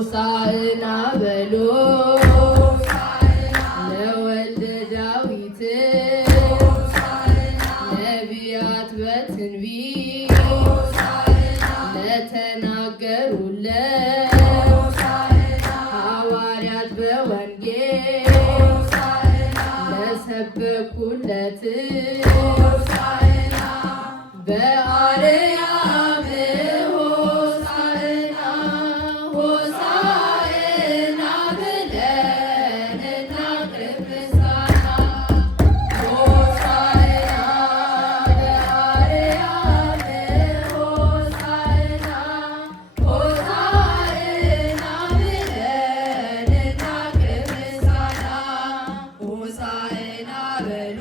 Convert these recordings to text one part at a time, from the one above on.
ሆሳዕና በሎ ለወልደ ዳዊት ነቢያት በትንቢት ለተናገሩለት ሐዋርያት በወንጌል ለሰበኩለት በአርያም ሆሳዕና ሆሳዕና ብለን እናቅርብ ምስጋና። ሆሳዕና በአርያም ሆሳዕና ሆሳዕና ብለን እናቅርብ ምስጋና። ሆሳዕና በሎ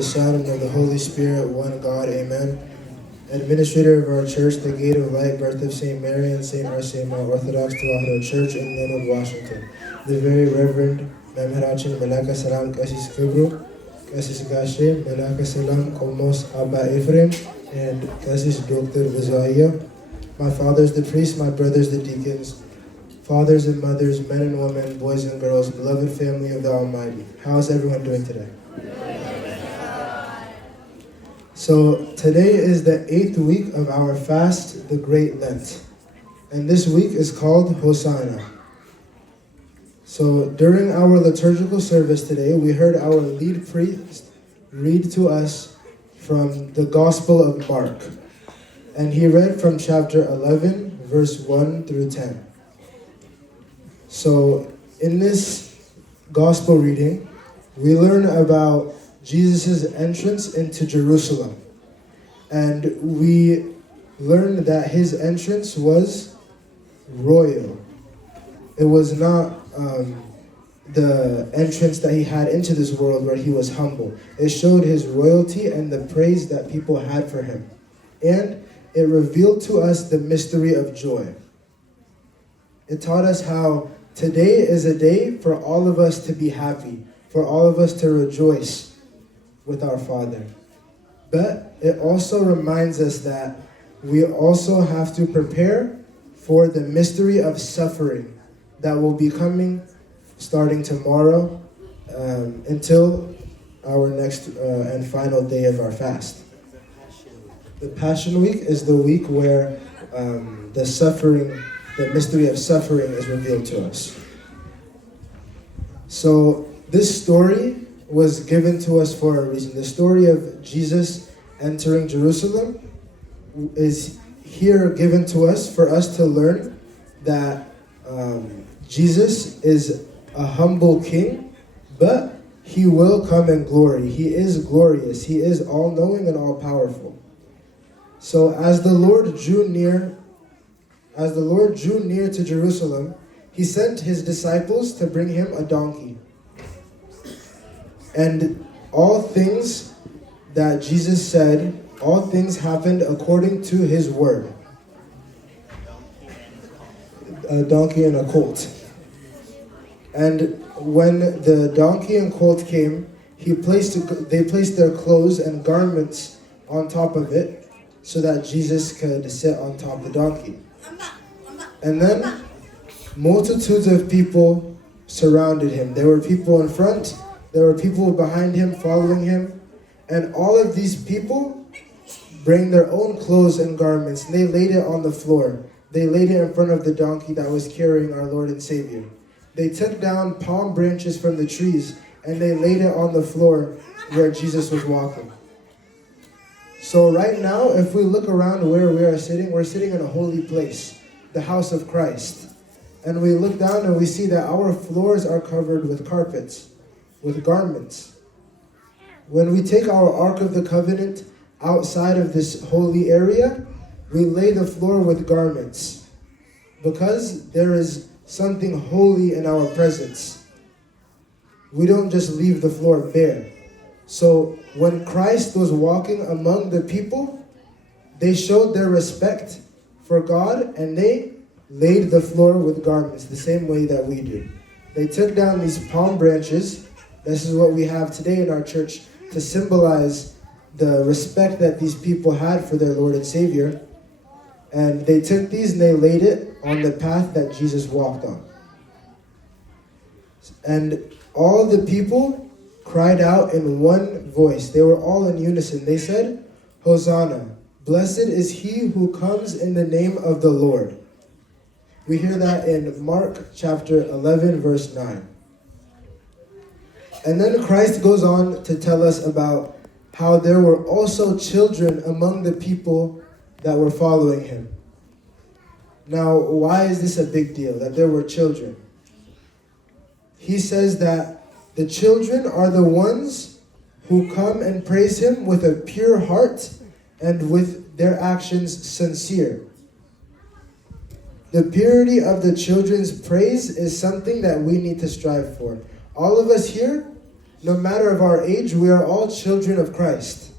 the Son, and of the Holy Spirit, one God, amen. Administrator of our church, the Gate of Light, Birth of St. Mary and St. Arsema Orthodox Tewahedo Church in Linwood, Washington. The Very Reverend Memheraችን መላከ ሰላም ቀሲስ ክብሩ, ቀሲስ ጋሼ መላከ ሰላም ቆሞስ Abba Ephraim, and ቀሲስ Dr. Vizayo. My fathers, the priests, my brothers, the deacons, fathers and mothers, men and women, boys and girls, beloved family of the Almighty. How's everyone doing today? So today is the 8th week of our fast, the Great Lent. And this week is called Hosanna. So during our liturgical service today, we heard our lead priest read to us from the Gospel of Mark. And he read from chapter 11, verse 1 through 10. So in this Gospel reading, we learn about Jesus' entrance into Jerusalem. And we learned that his entrance was royal. It was not the entrance that he had into this world where he was humble. It showed his royalty and the praise that people had for him. And it revealed to us the mystery of joy. It taught us how today is a day for all of us to be happy, for all of us to rejoice with our Father. But it also reminds us that we also have to prepare for the mystery of suffering that will be coming starting tomorrow until our next and final day of our fast. The Passion Week is the week where the mystery of suffering is revealed to us. So this story was given to us for a reason. The story of Jesus entering Jerusalem is here given to us for us to learn that Jesus is a humble king, but he will come in glory. He is glorious. He is all-knowing and all-powerful. So as the Lord drew near to Jerusalem, he sent his disciples to bring him a donkey. And all things that Jesus said, all things happened according to his word. A donkey and a colt. And when the donkey and colt came, they placed their clothes and garments on top of it so that Jesus could sit on top of the donkey. And then multitudes of people surrounded him. There were people in front, there were people behind him following him, and all of these people bring their own clothes and garments, and they laid it on the floor. They laid it in front of the donkey that was carrying our Lord and Savior. They took down palm branches from the trees, and they laid it on the floor where Jesus was walking. So right now, if we look around where we're sitting in a holy place, the house of Christ. And we look down and we see that our floors are covered with carpets, with garments. When we take our Ark of the Covenant outside of this holy area, we lay the floor with garments because there is something holy in our presence. We don't just leave the floor bare. So when Christ was walking among the people, they showed their respect for God and they laid the floor with garments the same way that we do. They took down these palm branches. This is what we have today in our church to symbolize the respect that these people had for their Lord and Savior. And they took these and they laid it on the path that Jesus walked on. And all the people cried out in one voice. They were all in unison. They said, Hosanna, blessed is he who comes in the name of the Lord. We hear that in Mark chapter 11, verse 9. And then Christ goes on to tell us about how there were also children among the people that were following him. Now, why is this a big deal, that there were children? He says that the children are the ones who come and praise him with a pure heart and with their actions sincere. The purity of the children's praise is something that we need to strive for. All of us here no matter of our age, we are all children of Christ.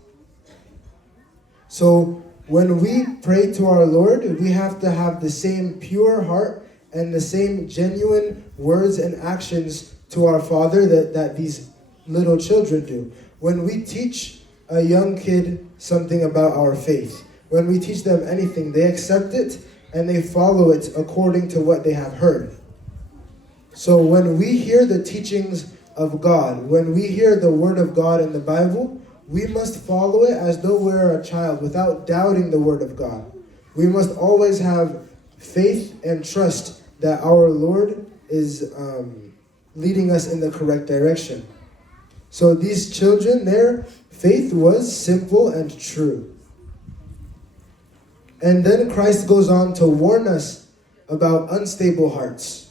So when we pray to our Lord, we have to have the same pure heart and the same genuine words and actions to our Father that these little children do. When we teach a young kid something about our faith, when we teach them anything, they accept it and they follow it according to what they have heard. So when we hear the teachings of God, when we hear the word of God in the Bible, we must follow it as though we're a child without doubting the word of God. We must always have faith and trust that our Lord is leading us in the correct direction. So these children, their faith was simple and true. And then Christ goes on to warn us about unstable hearts.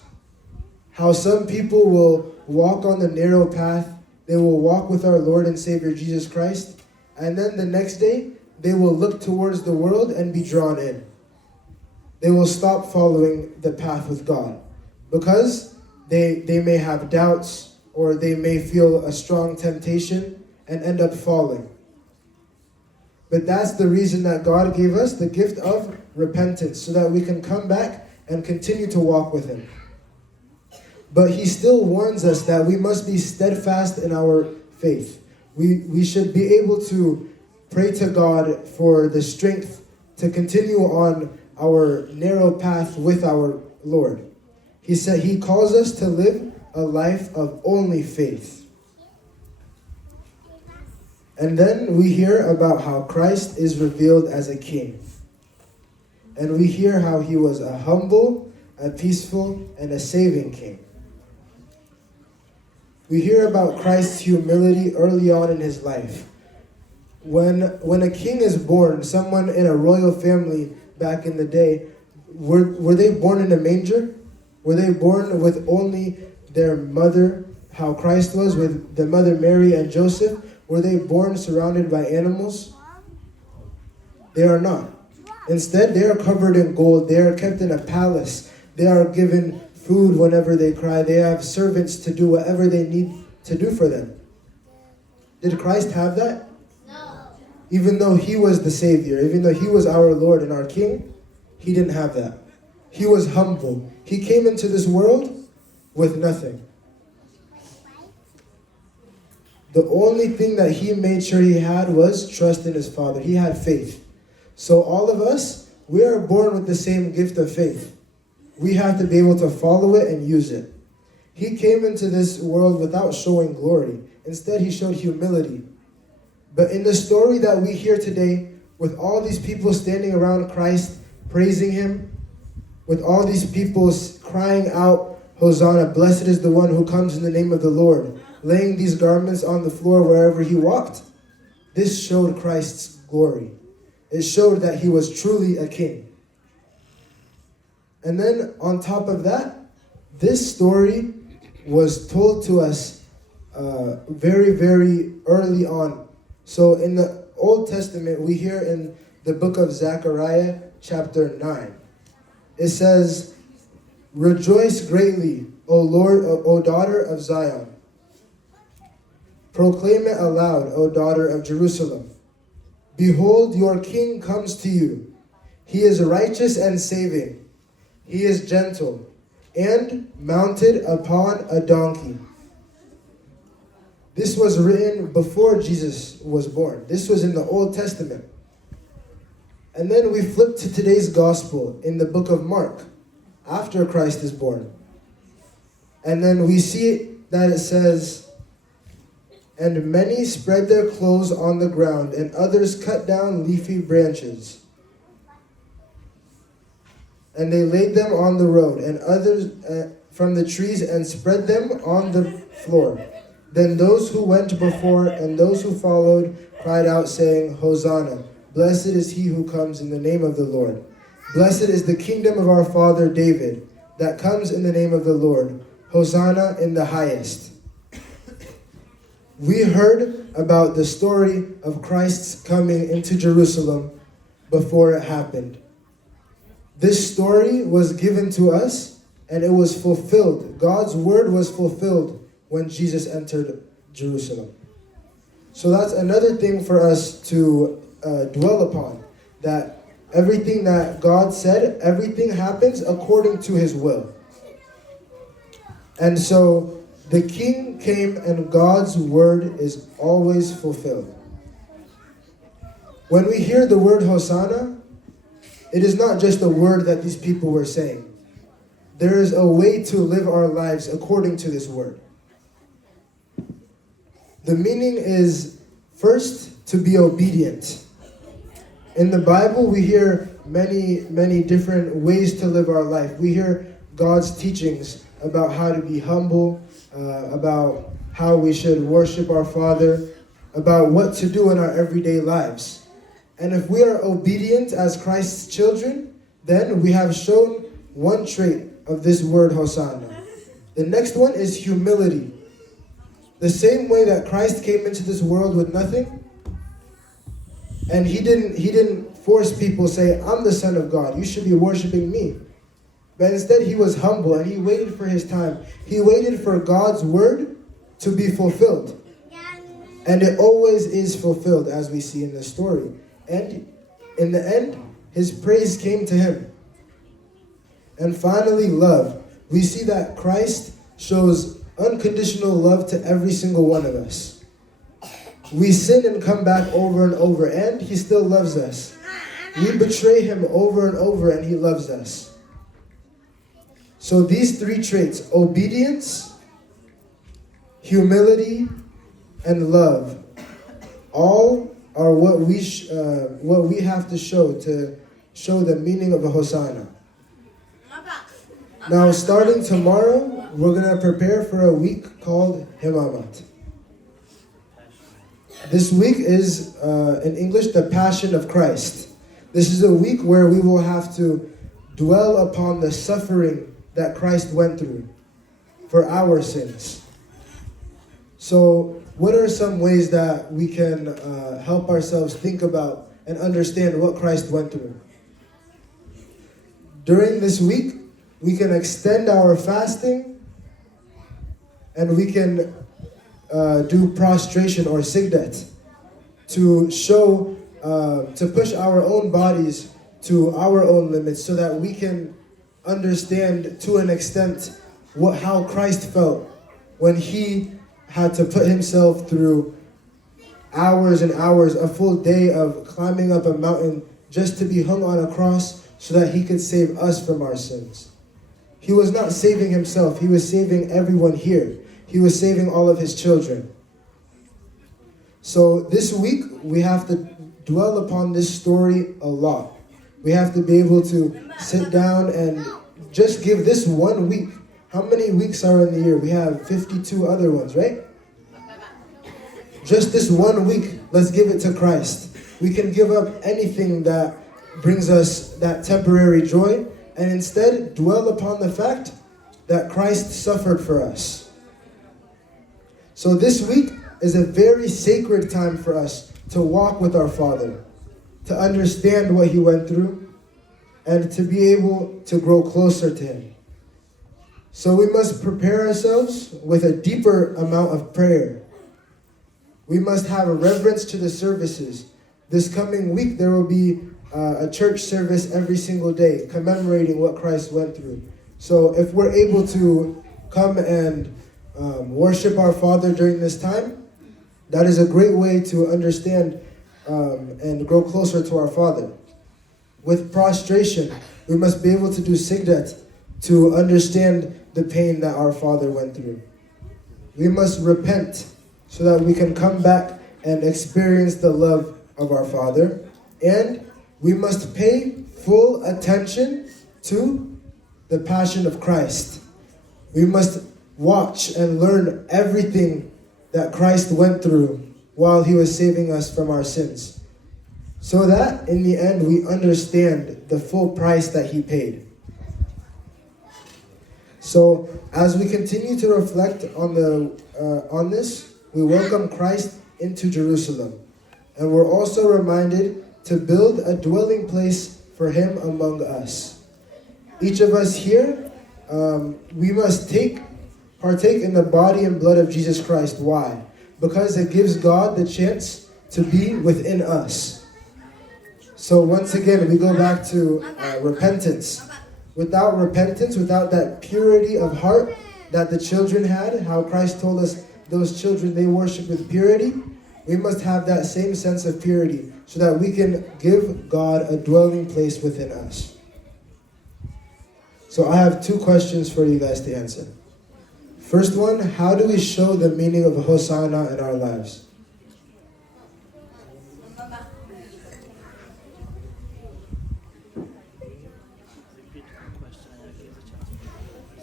How some people will walk on the narrow path, they will walk with our Lord and Savior Jesus Christ, and then the next day, they will look towards the world and be drawn in. They will stop following the path with God because they may have doubts or they may feel a strong temptation and end up falling. But that's the reason that God gave us the gift of repentance, so that we can come back and continue to walk with Him. But He still warns us that we must be steadfast in our faith. We should be able to pray to God for the strength to continue on our narrow path with our Lord. He said He calls us to live a life of only faith. And then we hear about how Christ is revealed as a king. And we hear how He was a humble, a peaceful, and a saving king. We hear about Christ's humility early on in His life. When a king is born, someone in a royal family back in the day, were they born in a manger? Were they born with only their mother, how Christ was, with the mother Mary and Joseph? Were they born surrounded by animals? They are not. Instead, they are covered in gold. They are kept in a palace. They are given food whenever they cry. They have servants to do whatever they need to do for them. Did Christ have that? No. Even though He was the Savior, even though He was our Lord and our King, He didn't have that. He was humble. He came into this world with nothing. The only thing that He made sure He had was trust in His Father. He had faith. So all of us, we are born with the same gift of faith. We have to be able to follow it and use it. He came into this world without showing glory. Instead, He showed humility. But in the story that we hear today, with all these people standing around Christ, praising Him, with all these people crying out, Hosanna, blessed is the one who comes in the name of the Lord, laying these garments on the floor wherever He walked, this showed Christ's glory. It showed that He was truly a king. And then on top of that, this story was told to us very, very early on. So in the Old Testament, we hear in the book of Zechariah, chapter 9, it says, "Rejoice greatly, O Lord, O daughter of Zion. Proclaim it aloud, O daughter of Jerusalem. Behold, your king comes to you. He is righteous and saving. He is gentle and mounted upon a donkey." This was written before Jesus was born. This was in the Old Testament. And then we flip to today's gospel in the book of Mark, after Christ is born. And then we see that it says, "And many spread their clothes on the ground, and others cut down leafy branches. And they laid them on the road, and others from the trees, and spread them on the floor. Then those who went before and those who followed cried out, saying, Hosanna, blessed is he who comes in the name of the Lord. Blessed is the kingdom of our father David, that comes in the name of the Lord. Hosanna in the highest." We heard about the story of Christ's coming into Jerusalem before it happened. This story was given to us and it was fulfilled. God's word was fulfilled when Jesus entered Jerusalem. So that's another thing for us to dwell upon, that everything that God said, everything happens according to his will. And so the king came and God's word is always fulfilled. When we hear the word Hosanna, it is not just a word that these people were saying. There is a way to live our lives according to this word. The meaning is, first, to be obedient. In the Bible, we hear many different ways to live our life. We hear God's teachings about how to be humble, about how we should worship our Father, about what to do in our everyday lives. And if we are obedient as Christ's children, then we have shown one trait of this word Hosanna. The next one is humility. The same way that Christ came into this world with nothing, and he didn't force people, say, I'm the Son of God, you should be worshiping me. But instead he was humble and he waited for his time. He waited for God's word to be fulfilled. And it always is fulfilled, as we see in the story. And in the end, his praise came to him. And finally, love. We see that Christ shows unconditional love to every single one of us. We sin and come back over and over, and he still loves us. We betray him over and over, and he loves us. So these three traits, obedience, humility, and love, all are what we have to show the meaning of a Hosanna. Now, starting tomorrow, we're going to prepare for a week called Himamat. This week is, in English, the Passion of Christ. This is a week where we will have to dwell upon the suffering that Christ went through for our sins. So, what are some ways that we can help ourselves think about and understand what Christ went through? During this week, we can extend our fasting, and we can do prostration or sigdat to show, to push our own bodies to our own limits, so that we can understand to an extent how Christ felt when he had to put himself through hours and hours, a full day of climbing up a mountain just to be hung on a cross so that he could save us from our sins. He was not saving himself, he was saving everyone here. He was saving all of his children. So this week, we have to dwell upon this story a lot. We have to be able to sit down and just give this 1 week. How many weeks are in the year? We have 52 other ones, right? Just this 1 week, let's give it to Christ. We can give up anything that brings us that temporary joy, and instead dwell upon the fact that Christ suffered for us. So this week is a very sacred time for us to walk with our Father, to understand what he went through, and to be able to grow closer to him. So we must prepare ourselves with a deeper amount of prayer. We must have a reverence to the services. This coming week, there will be a church service every single day commemorating what Christ went through. So if we're able to come and worship our Father during this time, that is a great way to understand and grow closer to our Father. With prostration, we must be able to do sigdat to understand the pain that our Father went through. We must repent so that we can come back and experience the love of our Father. And we must pay full attention to the Passion of Christ. We must watch and learn everything that Christ went through while he was saving us from our sins, so that in the end we understand the full price that he paid. So as we continue to reflect on this, we welcome Christ into Jerusalem, and we're also reminded to build a dwelling place for him among us. Each of us here, we must partake in the body and blood of Jesus Christ. Why? because it gives God the chance to be within us. So once again, we go back to repentance. Without repentance, without that purity of heart that the children had, how Christ told us those children, they worship with purity, we must have that same sense of purity so that we can give God a dwelling place within us. So I have 2 questions for you guys to answer. First one, how do we show the meaning of Hosanna in our lives?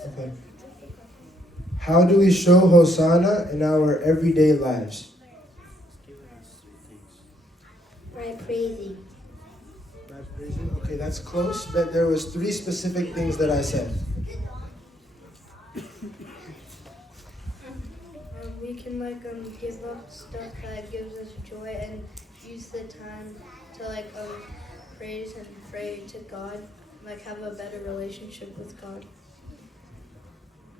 Okay. How do we show Hosanna in our everyday lives? By praising. By praising? Okay, that's close, but there was 3 specific things that I said. We can give up stuff that gives us joy and use the time to praise and pray to God, have a better relationship with God.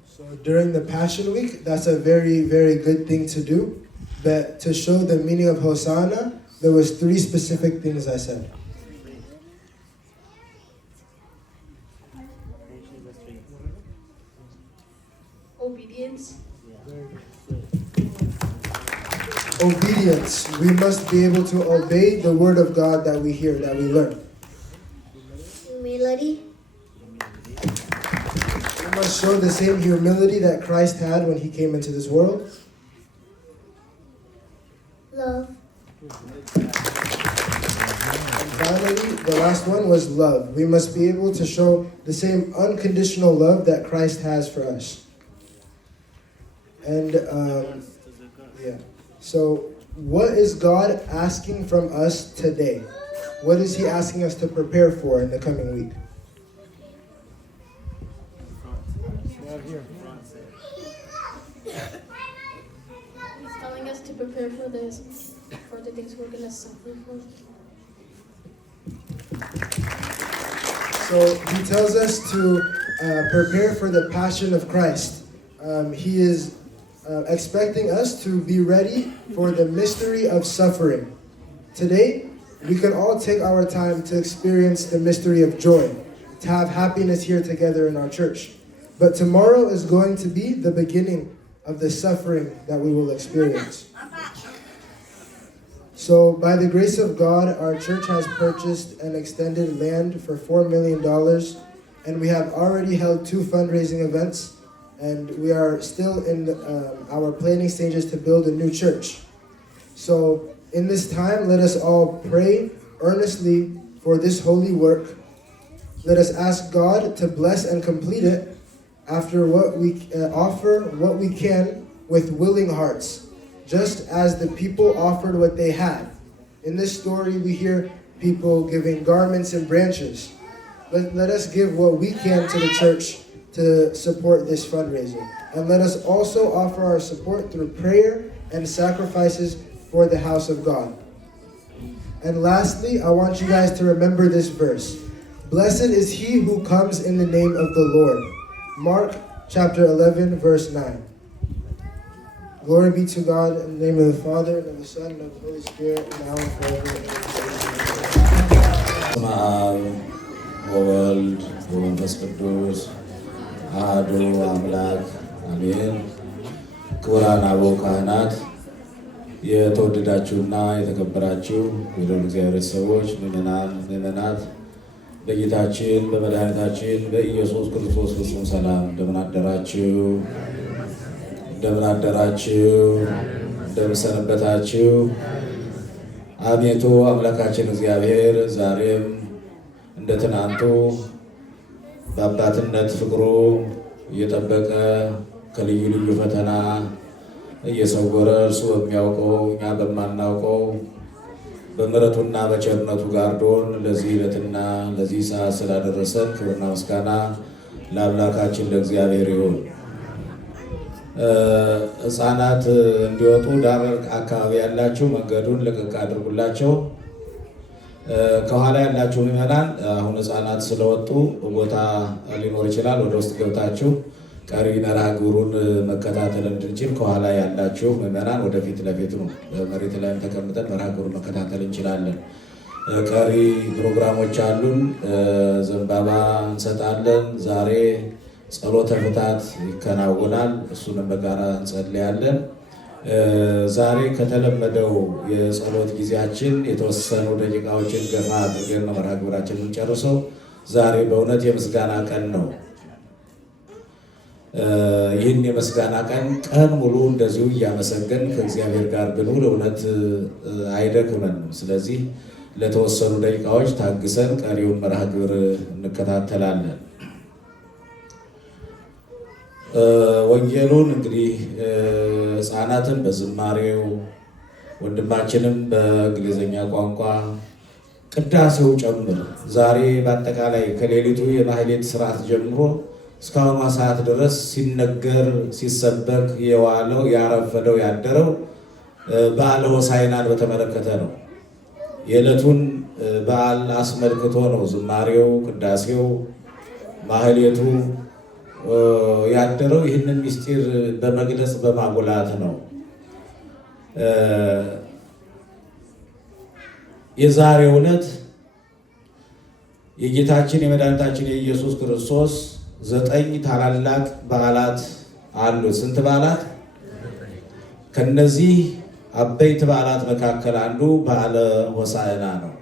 So during the Passion Week, that's a very, very good thing to do. But to show the meaning of Hosanna, there was 3 specific things I said. Obedience. Obedience. We must be able to obey the word of God that we hear, that we learn. Humility. We must show the same humility that Christ had when he came into this world. Love. And finally, the last one was love. We must be able to show the same unconditional love that Christ has for us. And yeah. So what is God asking from us today? What is he asking us to prepare for in the coming week? He's telling us to prepare for the things we're going to suffer for. So he tells us to prepare for the passion of Christ. He is expecting us to be ready for the mystery of suffering. Today, we can all take our time to experience the mystery of joy, to have happiness here together in our church. But tomorrow is going to be the beginning of the suffering that we will experience. So by the grace of God, our church has purchased an extended land for $4 million, and we have already held 2 fundraising events, and we are still in our planning stages to build a new church. So in this time, let us all pray earnestly for this holy work. Let us ask God to bless and complete it after what we offer what we can with willing hearts, just as the people offered what they had. In this story, we hear people giving garments and branches. Let us give what we can to the church to support this fundraiser. And let us also offer our support through prayer and sacrifices for the house of God. And lastly, I want you guys to remember this verse. Blessed is he who comes in the name of the Lord. Mark chapter 11, verse 9. Glory be to God in the name of the Father, and of the Son, and of the Holy Spirit, now and forever. በስመ አብ ወወልድ ወመንፈስ ቅዱስ አሐዱ አምላክ አሜን። ክቡራን አበው ካህናት፣ የተወደዳችሁና የተከበራችሁ የልዑል እግዚአብሔር ሰዎች፣ ምእመናት በጌታችን በመድኃኒታችን በኢየሱስ ክርስቶስ ፍጹም ሰላም እንደምን አደራችሁ? እንደምን አደራችሁ? እንደምን ሰነበታችሁ? አቤቱ አምላካችን እግዚአብሔር ዛሬም እንደ ትናንቱ በአባትነት ፍቅሩ እየጠበቀ ከልዩ ልዩ ፈተና እየሰወረ እርሱ በሚያውቀው እኛ በማናውቀው በምሕረቱና በቸርነቱ ጋርዶን ለዚህ ዕለትና ለዚህ ሰዓት ስላደረሰን ክብርና ምስጋና ለአምላካችን ለእግዚአብሔር ይሁን። ሕፃናት እንዲወጡ ዳር አካባቢ ያላችሁ መንገዱን ልቅቅ አድርጉላቸው። ከኋላ ያላችሁ ምዕመናን አሁን ሕፃናት ስለወጡ ቦታ ሊኖር ይችላል። ወደ ውስጥ ገብታችሁ ቀሪ መርሃ ግብሩን መከታተል እንድንችል ከኋላ ያላችሁ ምዕመናን ወደፊት ለፊት ነው መሬት ላይ ተቀምጠን መርሃ ግብሩን መከታተል እንችላለን። ቀሪ ፕሮግራሞች አሉን። ዘንባባ እንሰጣለን። ዛሬ ጸሎተ ፍታት ይከናወናል። እሱንም በጋራ እንጸልያለን። ዛሬ ከተለመደው የጸሎት ጊዜያችን የተወሰኑ ደቂቃዎችን ገፋ አድርገን ነው መርሃ ግብራችን የምንጨርሰው። ዛሬ በእውነት የምስጋና ቀን ነው። ይህን የምስጋና ቀን ሙሉ እንደዚሁ እያመሰገን ከእግዚአብሔር ጋር ብንውል እውነት አይደክመንም። ስለዚህ ለተወሰኑ ደቂቃዎች ታግሰን ቀሪውን መርሃ ግብር እንከታተላለን። ወንጌሉን እንግዲህ ሕፃናትን በዝማሬው ወንድማችንም በእንግሊዝኛ ቋንቋ ቅዳሴው ጨምር ዛሬ በአጠቃላይ ከሌሊቱ የማህሌት ስርዓት ጀምሮ እስካሁኗ ሰዓት ድረስ ሲነገር ሲሰበክ የዋለው ያረፈደው ያደረው በዓለ ሆሳዕናን በተመለከተ ነው። የዕለቱን በዓል አስመልክቶ ነው። ዝማሬው፣ ቅዳሴው፣ ማህሌቱ ያደረው ይህንን ምስጢር በመግለጽ በማጉላት ነው። የዛሬው ዕለት የጌታችን የመድኃኒታችን የኢየሱስ ክርስቶስ 9 ታላላቅ በዓላት አሉት። ስንት በዓላት? ከነዚህ አበይት በዓላት መካከል አንዱ በዓለ ሆሳዕና ነው።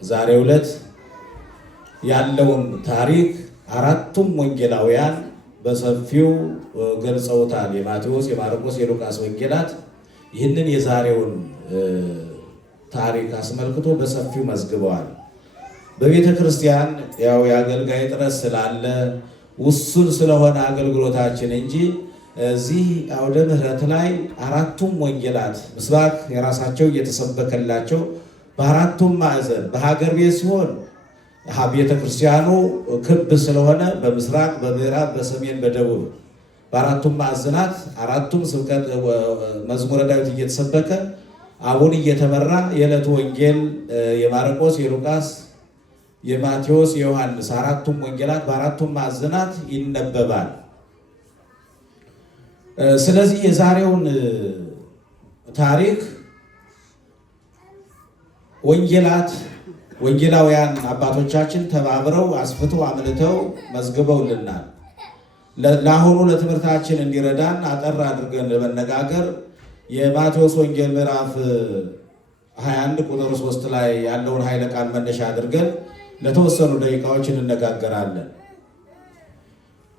ዛሬው ዕለት ያለውን ታሪክ አራቱም ወንጌላውያን በሰፊው ገልጸውታል። የማቴዎስ፣ የማርቆስ፣ የሉቃስ ወንጌላት ይህንን የዛሬውን ታሪክ አስመልክቶ በሰፊው መዝግበዋል። በቤተ ክርስቲያን ያው የአገልጋይ ጥረት ስላለ ውሱን ስለሆነ አገልግሎታችን እንጂ እዚህ አውደ ምሕረት ላይ አራቱም ወንጌላት ምስባክ የራሳቸው እየተሰበከላቸው በአራቱም ማዕዘን በሀገር ቤት ሲሆን ቤተ ክርስቲያኑ ክብ ስለሆነ በምስራቅ፣ በምዕራብ፣ በሰሜን፣ በደቡብ በአራቱም ማዕዘናት አራቱም ስብከት መዝሙረ ዳዊት እየተሰበከ አቡን እየተመራ የዕለቱ ወንጌል የማርቆስ፣ የሉቃስ፣ የማቴዎስ፣ የዮሐንስ አራቱም ወንጌላት በአራቱም ማዕዘናት ይነበባል። ስለዚህ የዛሬውን ታሪክ ወንጌላውያን አባቶቻችን ተባብረው አስፍተው አምልተው መዝግበውልናል። ለአሁኑ ለትምህርታችን እንዲረዳን አጠር አድርገን ለመነጋገር የማቴዎስ ወንጌል ምዕራፍ 21 ቁጥር 3 ላይ ያለውን ኃይለ ቃል መነሻ አድርገን ለተወሰኑ ደቂቃዎች እንነጋገራለን።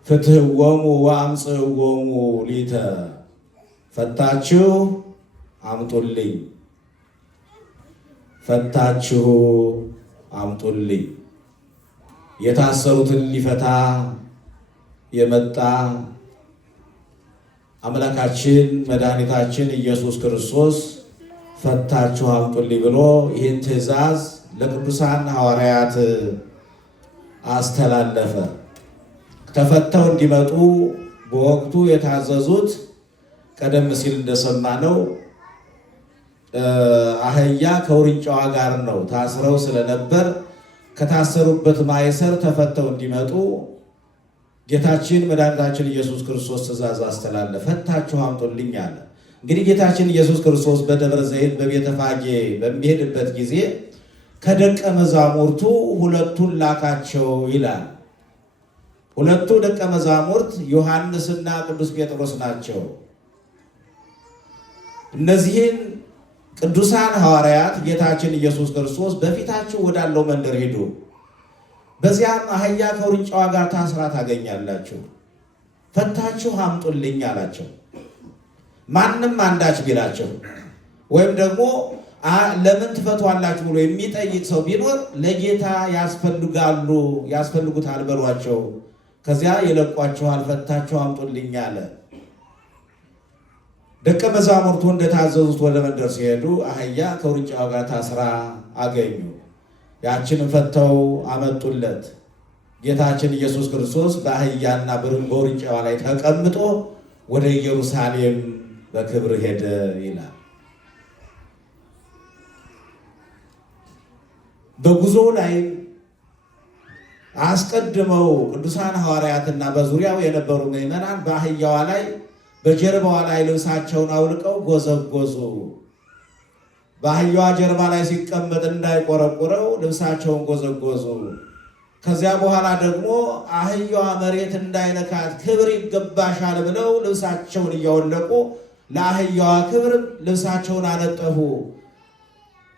ፍትሕዎሙ ወአምጽእዎሙ ሊተ፣ ፈታችሁ አምጡልኝ፣ ፈታችሁ አምጡልኝ። የታሰሩትን ሊፈታ የመጣ አምላካችን መድኃኒታችን ኢየሱስ ክርስቶስ ፈታችሁ አምጡልኝ ብሎ ይህን ትእዛዝ ለቅዱሳን ሐዋርያት አስተላለፈ። ተፈተው እንዲመጡ በወቅቱ የታዘዙት ቀደም ሲል እንደሰማነው አህያ ከውርንጫዋ ጋር ነው። ታስረው ስለነበር ከታሰሩበት ማይሰር ተፈተው እንዲመጡ ጌታችን መድኃኒታችን ኢየሱስ ክርስቶስ ትእዛዝ አስተላለፈ። ፈታችሁ አምጡልኝ አለ። እንግዲህ ጌታችን ኢየሱስ ክርስቶስ በደብረ ዘይት በቤተ ፋጌ በሚሄድበት ጊዜ ከደቀ መዛሙርቱ ሁለቱን ላካቸው ይላል። ሁለቱ ደቀ መዛሙርት ዮሐንስና ቅዱስ ጴጥሮስ ናቸው። እነዚህን ቅዱሳን ሐዋርያት ጌታችን ኢየሱስ ክርስቶስ በፊታችሁ ወዳለው መንደር ሄዱ፣ በዚያም አህያ ከውርንጫዋ ጋር ታስራ ታገኛላችሁ፣ ፈታችሁ አምጡልኝ አላቸው። ማንም አንዳች ቢላቸው ወይም ደግሞ ለምን ትፈቷላችሁ ብሎ የሚጠይቅ ሰው ቢኖር ለጌታ ያስፈልጉታል በሏቸው፣ ከዚያ ይለቋችኋል፣ ፈታችሁ አምጡልኝ አለ። ደቀ መዛሙርቱ እንደታዘዙት ወደ መንደር ሲሄዱ አህያ ከውርንጫዋ ጋር ታስራ አገኙ። ያችንን ፈተው አመጡለት። ጌታችን ኢየሱስ ክርስቶስ በአህያና በውርንጫዋ ላይ ተቀምጦ ወደ ኢየሩሳሌም በክብር ሄደ ይላል። በጉዞ ላይ አስቀድመው ቅዱሳን ሐዋርያትና በዙሪያው የነበሩ ምዕመናን በአህያዋ ላይ በጀርባዋ ላይ ልብሳቸውን አውልቀው ጎዘጎዙ። በአህያዋ ጀርባ ላይ ሲቀመጥ እንዳይቆረቁረው ልብሳቸውን ጎዘጎዙ። ከዚያ በኋላ ደግሞ አህያዋ መሬት እንዳይነካት ክብር ይገባሻል ብለው ልብሳቸውን እያወለቁ ለአህያዋ ክብር ልብሳቸውን አነጠፉ።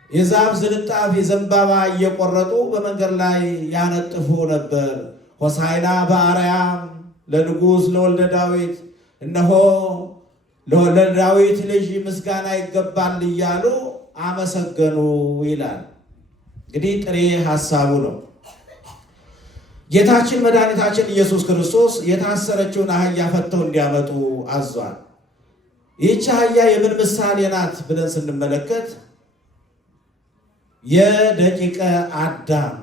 የዛፍ ዝንጣፍ የዘንባባ እየቆረጡ በመንገድ ላይ ያነጥፉ ነበር። ሆሳዕና በአርያም ለንጉሥ ለወልደ ዳዊት፣ እነሆ ለወልደ ዳዊት ልጅ ምስጋና ይገባል እያሉ አመሰገኑ ይላል። እንግዲህ ጥሬ ሐሳቡ ነው። ጌታችን መድኃኒታችን ኢየሱስ ክርስቶስ የታሰረችውን አህያ ፈተው እንዲያመጡ አዟል። ይህች አህያ የምን ምሳሌ ናት ብለን ስንመለከት የደቂቀ አዳም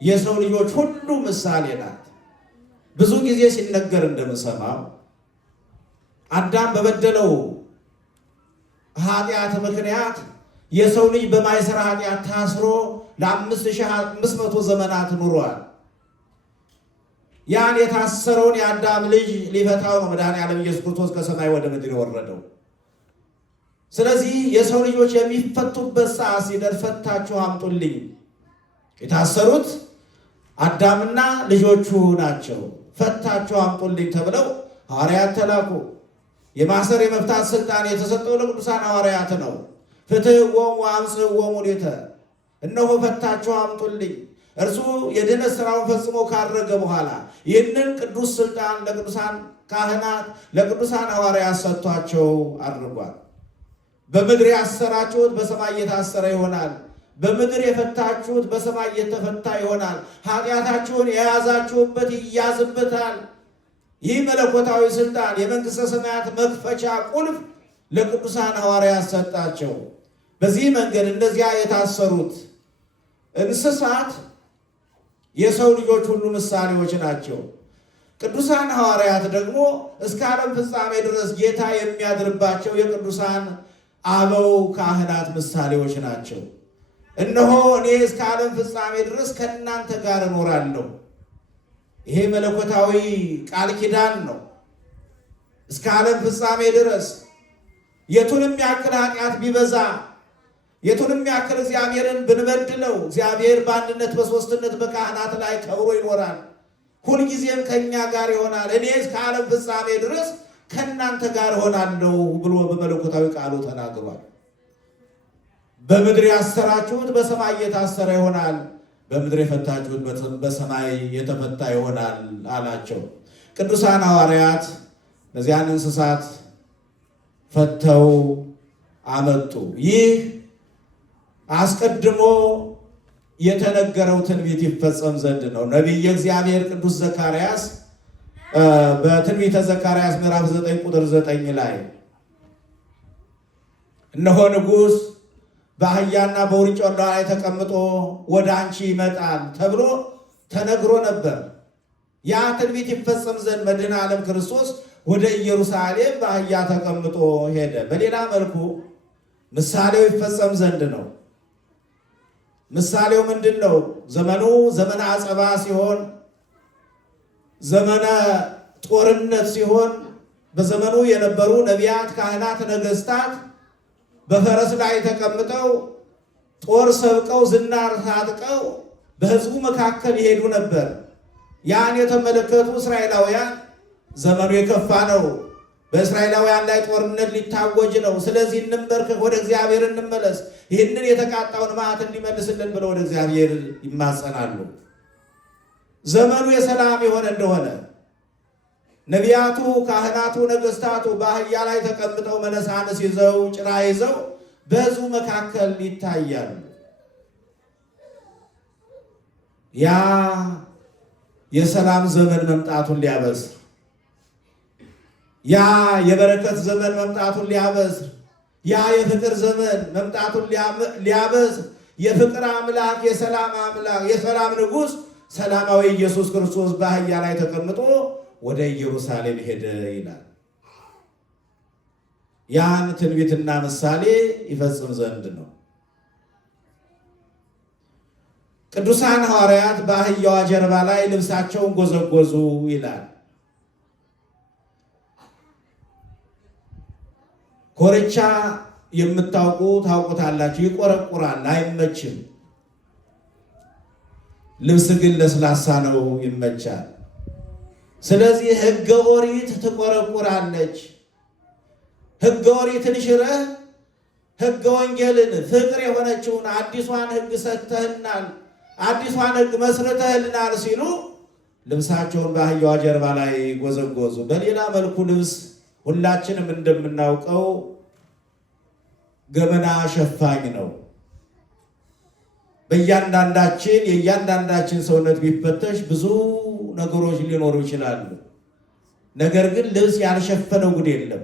የሰው ልጆች ሁሉ ምሳሌ ናት። ብዙ ጊዜ ሲነገር እንደምሰማው አዳም በበደለው ኃጢአት ምክንያት የሰው ልጅ በማይሰራ ኃጢአት ታስሮ ለ5500 ዘመናት ኑሯል። ያን የታሰረውን የአዳም ልጅ ሊፈታው ነው መድኃኔዓለም ኢየሱስ ክርስቶስ ከሰማይ ወደ ምድር የወረደው። ስለዚህ የሰው ልጆች የሚፈቱበት ሰዓት ሲደርስ ፈታችሁ አምጡልኝ። የታሰሩት አዳምና ልጆቹ ናቸው። ፈታችሁ አምጡልኝ ተብለው ሐዋርያት ተላኩ። የማሰር የመፍታት ስልጣን የተሰጠው ለቅዱሳን ሐዋርያት ነው። ፍትሕዎሙ ወአምጽእዎሙ ሌተ፣ እነሆ ፈታችሁ አምጡልኝ። እርሱ የድኅነት ሥራውን ፈጽሞ ካደረገ በኋላ ይህንን ቅዱስ ስልጣን ለቅዱሳን ካህናት ለቅዱሳን ሐዋርያት ሰጥቷቸው አድርጓል። በምድር ያሰራችሁት በሰማይ የታሰረ ይሆናል፣ በምድር የፈታችሁት በሰማይ የተፈታ ይሆናል። ኃጢአታችሁን የያዛችሁበት ይያዝበታል። ይህ መለኮታዊ ስልጣን የመንግሥተ ሰማያት መክፈቻ ቁልፍ ለቅዱሳን ሐዋርያት ሰጣቸው። በዚህ መንገድ እነዚያ የታሰሩት እንስሳት የሰው ልጆች ሁሉ ምሳሌዎች ናቸው። ቅዱሳን ሐዋርያት ደግሞ እስከ ዓለም ፍጻሜ ድረስ ጌታ የሚያድርባቸው የቅዱሳን አበው ካህናት ምሳሌዎች ናቸው። እነሆ እኔ እስከ ዓለም ፍጻሜ ድረስ ከእናንተ ጋር እኖራለሁ። ይሄ መለኮታዊ ቃል ኪዳን ነው። እስከ ዓለም ፍጻሜ ድረስ የቱንም ያክል ኃጢአት ቢበዛ የቱንም ያክል እግዚአብሔርን ብንበድለው እግዚአብሔር በአንድነት በሦስትነት በካህናት ላይ ከብሮ ይኖራል። ሁልጊዜም ከእኛ ጋር ይሆናል። እኔ እስከ ዓለም ፍጻሜ ድረስ ከእናንተ ጋር እሆናለሁ ብሎ በመለኮታዊ ቃሉ ተናግሯል። በምድር ያሰራችሁት በሰማይ የታሰረ ይሆናል፣ በምድር የፈታችሁት በሰማይ የተፈታ ይሆናል አላቸው። ቅዱሳን ሐዋርያት እነዚያን እንስሳት ፈተው አመጡ። ይህ አስቀድሞ የተነገረው ትንቢት ይፈጸም ዘንድ ነው። ነቢየ እግዚአብሔር ቅዱስ ዘካርያስ በትንቢተ ዘካርያስ ምዕራፍ 9 ቁጥር 9 ላይ እነሆ ንጉሥ በአህያና በውርንጫው ላይ ተቀምጦ ወደ አንቺ ይመጣል ተብሎ ተነግሮ ነበር። ያ ትንቢት ይፈጸም ዘንድ መድኃኔ ዓለም ክርስቶስ ወደ ኢየሩሳሌም በአህያ ተቀምጦ ሄደ። በሌላ መልኩ ምሳሌው ይፈጸም ዘንድ ነው። ምሳሌው ምንድን ነው? ዘመኑ ዘመነ አጸባ ሲሆን፣ ዘመነ ጦርነት ሲሆን በዘመኑ የነበሩ ነቢያት፣ ካህናት፣ ነገሥታት በፈረስ ላይ ተቀምጠው ጦር ሰብቀው ዝናር ታጥቀው በሕዝቡ መካከል ይሄዱ ነበር። ያን የተመለከቱ እስራኤላውያን ዘመኑ የከፋ ነው፣ በእስራኤላውያን ላይ ጦርነት ሊታወጅ ነው፣ ስለዚህ እንበርከክ፣ ወደ እግዚአብሔር እንመለስ፣ ይህንን የተቃጣውን መዓት እንዲመልስልን ብለው ወደ እግዚአብሔር ይማጸናሉ። ዘመኑ የሰላም የሆነ እንደሆነ ነቢያቱ፣ ካህናቱ፣ ነገሥታቱ በአህያ ላይ ተቀምጠው መነሳንስ ይዘው ጭራ ይዘው በሕዝቡ መካከል ይታያሉ። ያ የሰላም ዘመን መምጣቱን ሊያበስር፣ ያ የበረከት ዘመን መምጣቱን ሊያበስር፣ ያ የፍቅር ዘመን መምጣቱን ሊያበስር የፍቅር አምላክ፣ የሰላም አምላክ፣ የሰላም ንጉሥ ሰላማዊ ኢየሱስ ክርስቶስ በአህያ ላይ ተቀምጦ ወደ ኢየሩሳሌም ሄደ ይላል። ያን ትንቢትና ምሳሌ ይፈጽም ዘንድ ነው። ቅዱሳን ሐዋርያት በአህያዋ ጀርባ ላይ ልብሳቸውን ጎዘጎዙ ይላል። ኮርቻ የምታውቁ ታውቁታላችሁ። ይቆረቁራል፣ አይመችም። ልብስ ግን ለስላሳ ነው፣ ይመቻል። ስለዚህ ሕገ ኦሪት ትቆረቁራለች። ሕገ ኦሪትን ሽረህ ሕገ ወንጌልን ፍቅር የሆነችውን አዲሷን ሕግ ሰጥተህናል፣ አዲሷን ሕግ መስርተህልናል ሲሉ ልብሳቸውን በአህያዋ ጀርባ ላይ ጎዘጎዙ። በሌላ መልኩ ልብስ ሁላችንም እንደምናውቀው ገመና ሸፋኝ ነው። በእያንዳንዳችን የእያንዳንዳችን ሰውነት ቢፈተሽ ብዙ ነገሮች ሊኖሩ ይችላሉ። ነገር ግን ልብስ ያልሸፈነው ጉድ የለም።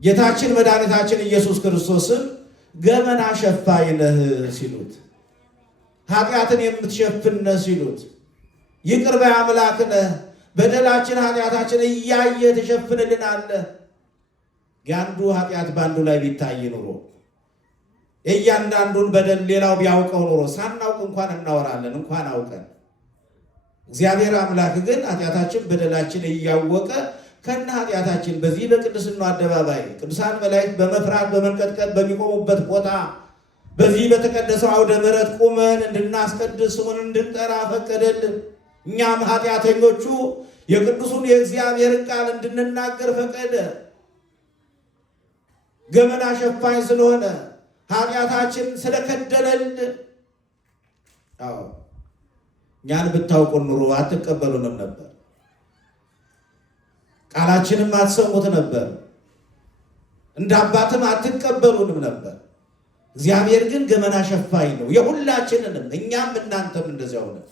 ጌታችን መድኃኒታችን ኢየሱስ ክርስቶስን ገመና ሸፋኝ ነህ ሲሉት፣ ኃጢአትን የምትሸፍን ነህ ሲሉት፣ ይቅር ባይ አምላክ ነህ፣ በደላችን ኃጢአታችን እያየ ትሸፍንልናለህ። የአንዱ ኃጢአት በአንዱ ላይ ቢታይ ኑሮ የእያንዳንዱን በደል ሌላው ቢያውቀው ኑሮ ሳናውቅ እንኳን እናወራለን፣ እንኳን አውቀን። እግዚአብሔር አምላክ ግን ኃጢአታችን በደላችን እያወቀ ከነ ኃጢአታችን በዚህ በቅድስናው አደባባይ ቅዱሳን መላእክት በመፍራት በመንቀጥቀጥ በሚቆሙበት ቦታ በዚህ በተቀደሰው አውደ ምሕረት ቁመን እንድናስቀድስ ስሙን እንድንጠራ ፈቀደልን። እኛም ኃጢአተኞቹ የቅዱሱን የእግዚአብሔርን ቃል እንድንናገር ፈቀደ። ገመና ሸፋኝ ስለሆነ ኃጢአታችን ስለከደለልን። አዎ እኛን ብታውቁን ኑሮ አትቀበሉንም ነበር፣ ቃላችንም አትሰሙት ነበር፣ እንደ አባትም አትቀበሉንም ነበር። እግዚአብሔር ግን ገመና ሸፋኝ ነው የሁላችንንም፣ እኛም እናንተም እንደዚያው ነው።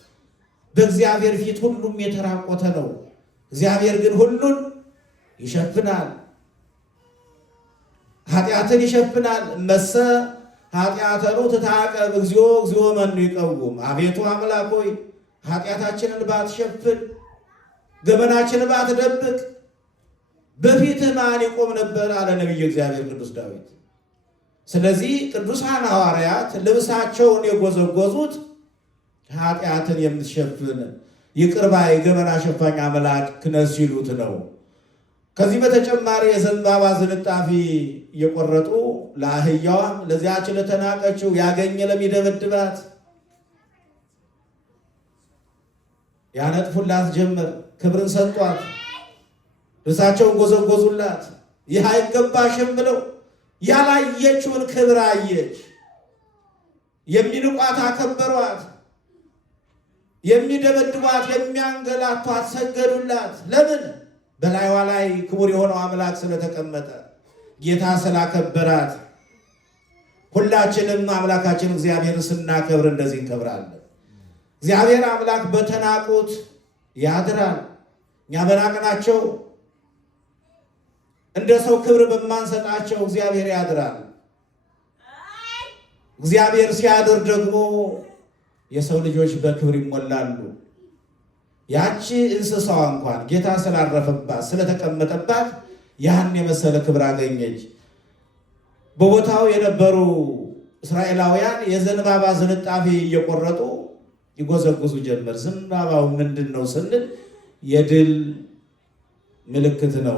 በእግዚአብሔር ፊት ሁሉም የተራቆተ ነው። እግዚአብሔር ግን ሁሉን ይሸፍናል፣ ኃጢአትን ይሸፍናል። መሰ ኃጢአተኑ ትታቀብ እግዚኦ እግዚኦ መኑ ይቀውም። አቤቱ አምላክ ሆይ ኃጢአታችንን ባትሸፍን ገመናችንን ባትደብቅ በፊትህ ማን ይቆም ነበር አለ ነቢየ እግዚአብሔር ቅዱስ ዳዊት። ስለዚህ ቅዱሳን ሐዋርያት ልብሳቸውን የጎዘጎዙት ኃጢአትን የምትሸፍን ይቅር ባይ ገመና ሸፋኝ አምላክ ነህ ሲሉት ነው። ከዚህ በተጨማሪ የዘንባባ ዝንጣፊ እየቆረጡ ለአህያዋ ለዚያች ለተናቀችው ያገኘ ለሚደበድባት ያነጥፉላት ጀመር። ክብርን ሰጧት፣ ልብሳቸውን ጎዘጎዙላት። ይህ አይገባሽም ብለው ያላየችውን ክብር አየች። የሚንቋት አከበሯት፣ የሚደበድቧት የሚያንገላቷት ሰገዱላት። ለምን? በላይዋ ላይ ክቡር የሆነው አምላክ ስለተቀመጠ፣ ጌታ ስላከበራት። ሁላችንም አምላካችን እግዚአብሔርን ስናከብር እንደዚህ እንከብራለን። እግዚአብሔር አምላክ በተናቁት ያድራል። እኛ በናቅናቸው እንደ ሰው ክብር በማንሰጣቸው እግዚአብሔር ያድራል። እግዚአብሔር ሲያድር ደግሞ የሰው ልጆች በክብር ይሞላሉ። ያቺ እንስሳዋ እንኳን ጌታ ስላረፈባት ስለተቀመጠባት ያን የመሰለ ክብር አገኘች። በቦታው የነበሩ እስራኤላውያን የዘንባባ ዝንጣፊ እየቆረጡ ይጎዘጉዙ ጀመር። ዘንባባው ምንድን ነው ስንል የድል ምልክት ነው።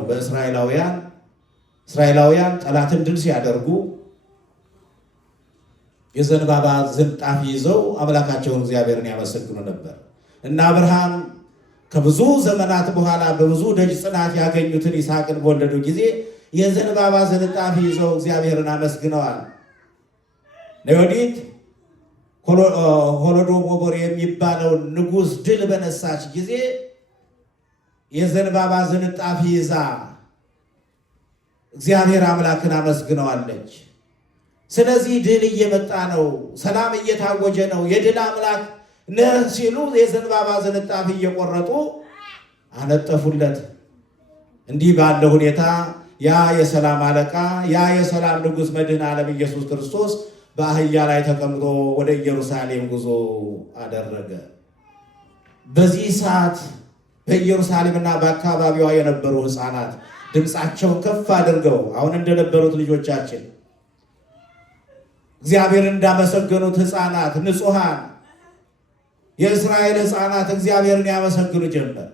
እስራኤላውያን ጠላትን ድል ሲያደርጉ የዘንባባ ዝንጣፊ ይዘው አምላካቸውን እግዚአብሔርን ያመሰግኑ ነበር እና አብርሃም ከብዙ ዘመናት በኋላ በብዙ ደጅ ጽናት ያገኙትን ይስሐቅን በወለዱ ጊዜ የዘንባባ ዝንጣፊ ይዘው እግዚአብሔርን አመስግነዋል። ዮዲት ሆሎዶጎቦር የሚባለውን ንጉሥ ድል በነሳች ጊዜ የዘንባባ ዝንጣፊ ይዛ እግዚአብሔር አምላክን አመስግነዋለች። ስለዚህ ድል እየመጣ ነው፣ ሰላም እየታወጀ ነው፣ የድል አምላክ ነህ ሲሉ የዘንባባ ዝንጣፊ እየቆረጡ አነጠፉለት። እንዲህ ባለ ሁኔታ ያ የሰላም አለቃ ያ የሰላም ንጉሥ መድኃኔ ዓለም ኢየሱስ ክርስቶስ በአህያ ላይ ተቀምጦ ወደ ኢየሩሳሌም ጉዞ አደረገ። በዚህ ሰዓት በኢየሩሳሌምና በአካባቢዋ የነበሩ ሕፃናት ድምፃቸውን ከፍ አድርገው አሁን እንደነበሩት ልጆቻችን እግዚአብሔር እንዳመሰገኑት ሕፃናት ንጹሐን የእስራኤል ሕፃናት እግዚአብሔርን ያመሰግኑ ጀመር።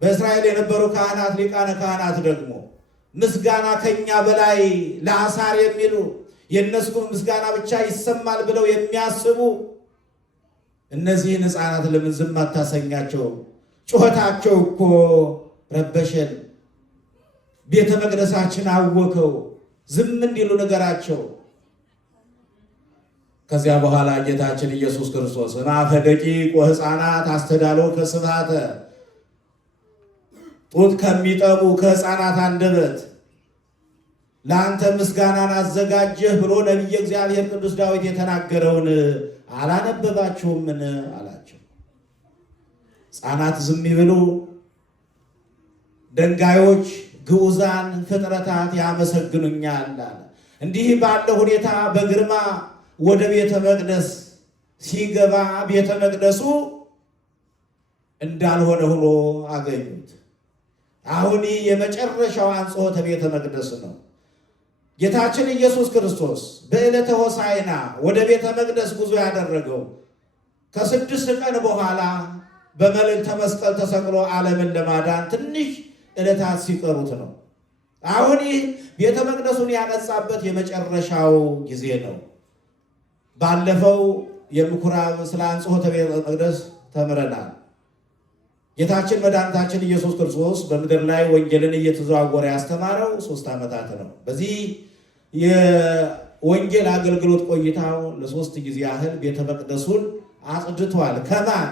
በእስራኤል የነበሩ ካህናት ሊቃነ ካህናት ደግሞ ምስጋና ከኛ በላይ ለአሳር የሚሉ የእነሱ ምስጋና ብቻ ይሰማል ብለው የሚያስቡ እነዚህን ሕፃናት ለምን ዝም አታሰኛቸው? ጩኸታቸው እኮ ረበሸን፣ ቤተ መቅደሳችን አወከው፣ ዝም እንዲሉ ነገራቸው። ከዚያ በኋላ ጌታችን ኢየሱስ ክርስቶስ እምአፈ ደቂቅ ወሕፃናት አስተዳለው ከስብሐተ ጡት ከሚጠቡ ከሕፃናት አንደበት ለአንተ ምስጋናን አዘጋጀህ ብሎ ነቢየ እግዚአብሔር ቅዱስ ዳዊት የተናገረውን አላነበባችሁምን አላቸው። ሕፃናት ዝም ይብሉ፣ ደንጋዮች ግዑዛን ፍጥረታት ያመሰግኑኛል አለ። እንዲህ ባለ ሁኔታ በግርማ ወደ ቤተ መቅደስ ሲገባ ቤተ መቅደሱ እንዳልሆነ ሆኖ አገኙት። አሁን የመጨረሻው አንጽሖተ ቤተ መቅደስ ነው። ጌታችን ኢየሱስ ክርስቶስ በዕለተ ሆሳዕና ወደ ቤተ መቅደስ ጉዞ ያደረገው ከ6 ቀን በኋላ በመልዕልተ መስቀል ተሰቅሎ ዓለምን ለማዳን ትንሽ ዕለታት ሲቀሩት ነው። አሁን ይህ ቤተ መቅደሱን ያነጻበት የመጨረሻው ጊዜ ነው። ባለፈው የምኩራብ ስለ አንጽሖተ ቤተ መቅደስ ተምረናል። ጌታችን መድኃኒታችን ኢየሱስ ክርስቶስ በምድር ላይ ወንጌልን እየተዘዋወረ ያስተማረው 3 ዓመታት ነው። በዚህ የወንጌል አገልግሎት ቆይታው ለ3 ጊዜ ያህል ቤተ መቅደሱን አጽድቷል። ከማን?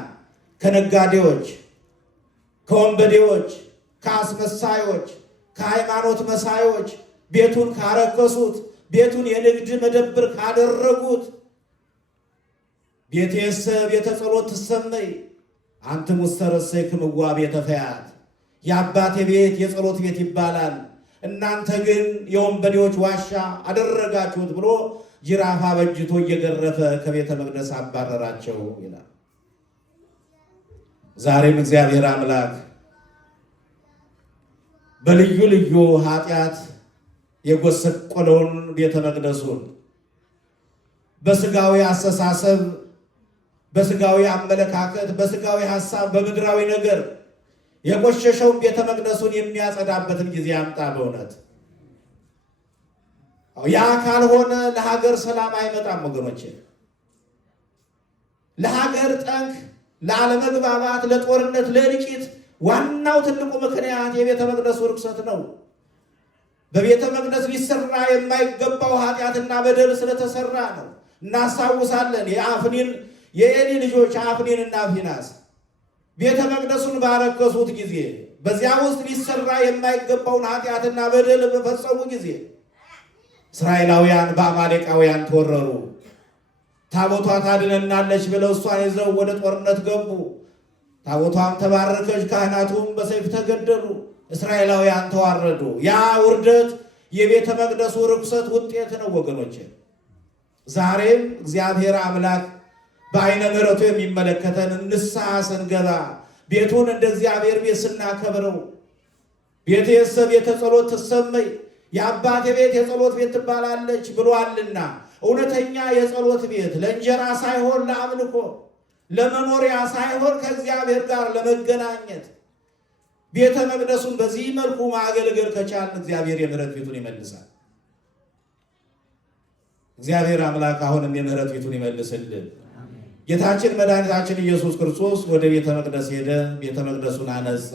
ከነጋዴዎች፣ ከወንበዴዎች፣ ከአስመሳዮች፣ ከሃይማኖት መሳዮች፣ ቤቱን ካረከሱት፣ ቤቱን የንግድ መደብር ካደረጉት ቤቴሰ ቤተ ጸሎት ትሰመይ አንትሙ እስተረሰይክምዋ ቤተ ፈያት፣ የአባቴ ቤት የጸሎት ቤት ይባላል፣ እናንተ ግን የወንበዴዎች ዋሻ አደረጋችሁት ብሎ ጅራፍ አበጅቶ እየገረፈ ከቤተ መቅደስ አባረራቸው ይላል። ዛሬም እግዚአብሔር አምላክ በልዩ ልዩ ኃጢአት የጎሰቆለውን ቤተ መቅደሱን በስጋዊ አስተሳሰብ፣ በስጋዊ አመለካከት፣ በስጋዊ ሐሳብ፣ በምድራዊ ነገር የቆሸሸውን ቤተ መቅደሱን የሚያጸዳበትን ጊዜ ያምጣ። በእውነት ያ ካልሆነ ለሀገር ሰላም አይመጣም ወገኖቼ። ለሀገር ጠንክ፣ ለአለመግባባት፣ ለጦርነት፣ ለእልቂት ዋናው ትልቁ ምክንያት የቤተ መቅደሱ ርክሰት ነው። በቤተ መቅደስ ሊሰራ የማይገባው ኃጢአትና በደል ስለተሰራ ነው። እናስታውሳለን። የኤሊ ልጆች አፍኒንና ፊናስ ቤተ መቅደሱን ባረከሱት ጊዜ፣ በዚያ ውስጥ ሊሰራ የማይገባውን ኃጢአትና በደል በፈጸሙ ጊዜ እስራኤላውያን በአማሌቃውያን ተወረሩ። ታቦቷ ታድነናለች ብለው እሷን ይዘው ወደ ጦርነት ገቡ። ታቦቷም ተባረከች፣ ካህናቱም በሰይፍ ተገደሉ፣ እስራኤላውያን ተዋረዱ። ያ ውርደት የቤተ መቅደሱ ርኩሰት ውጤት ነው ወገኖች። ዛሬም እግዚአብሔር አምላክ በዓይነ ምሕረቱ የሚመለከተን ንስሐ ስንገባ ቤቱን እንደ እግዚአብሔር ቤት ስናከብረው፣ ቤቴሰ ቤተ ጸሎት ትሰመይ የአባቴ ቤት የጸሎት ቤት ትባላለች ብሏልና እውነተኛ የጸሎት ቤት ለእንጀራ ሳይሆን ለአምልኮ፣ ለመኖሪያ ሳይሆን ከእግዚአብሔር ጋር ለመገናኘት ቤተ መቅደሱን በዚህ መልኩ ማገልገል ከቻልን እግዚአብሔር የምሕረት ቤቱን ይመልሳል። እግዚአብሔር አምላክ አሁንም የምሕረት ቤቱን ይመልስልን። ጌታችን መድኃኒታችን ኢየሱስ ክርስቶስ ወደ ቤተ መቅደስ ሄደ፣ ቤተ መቅደሱን አነጻ።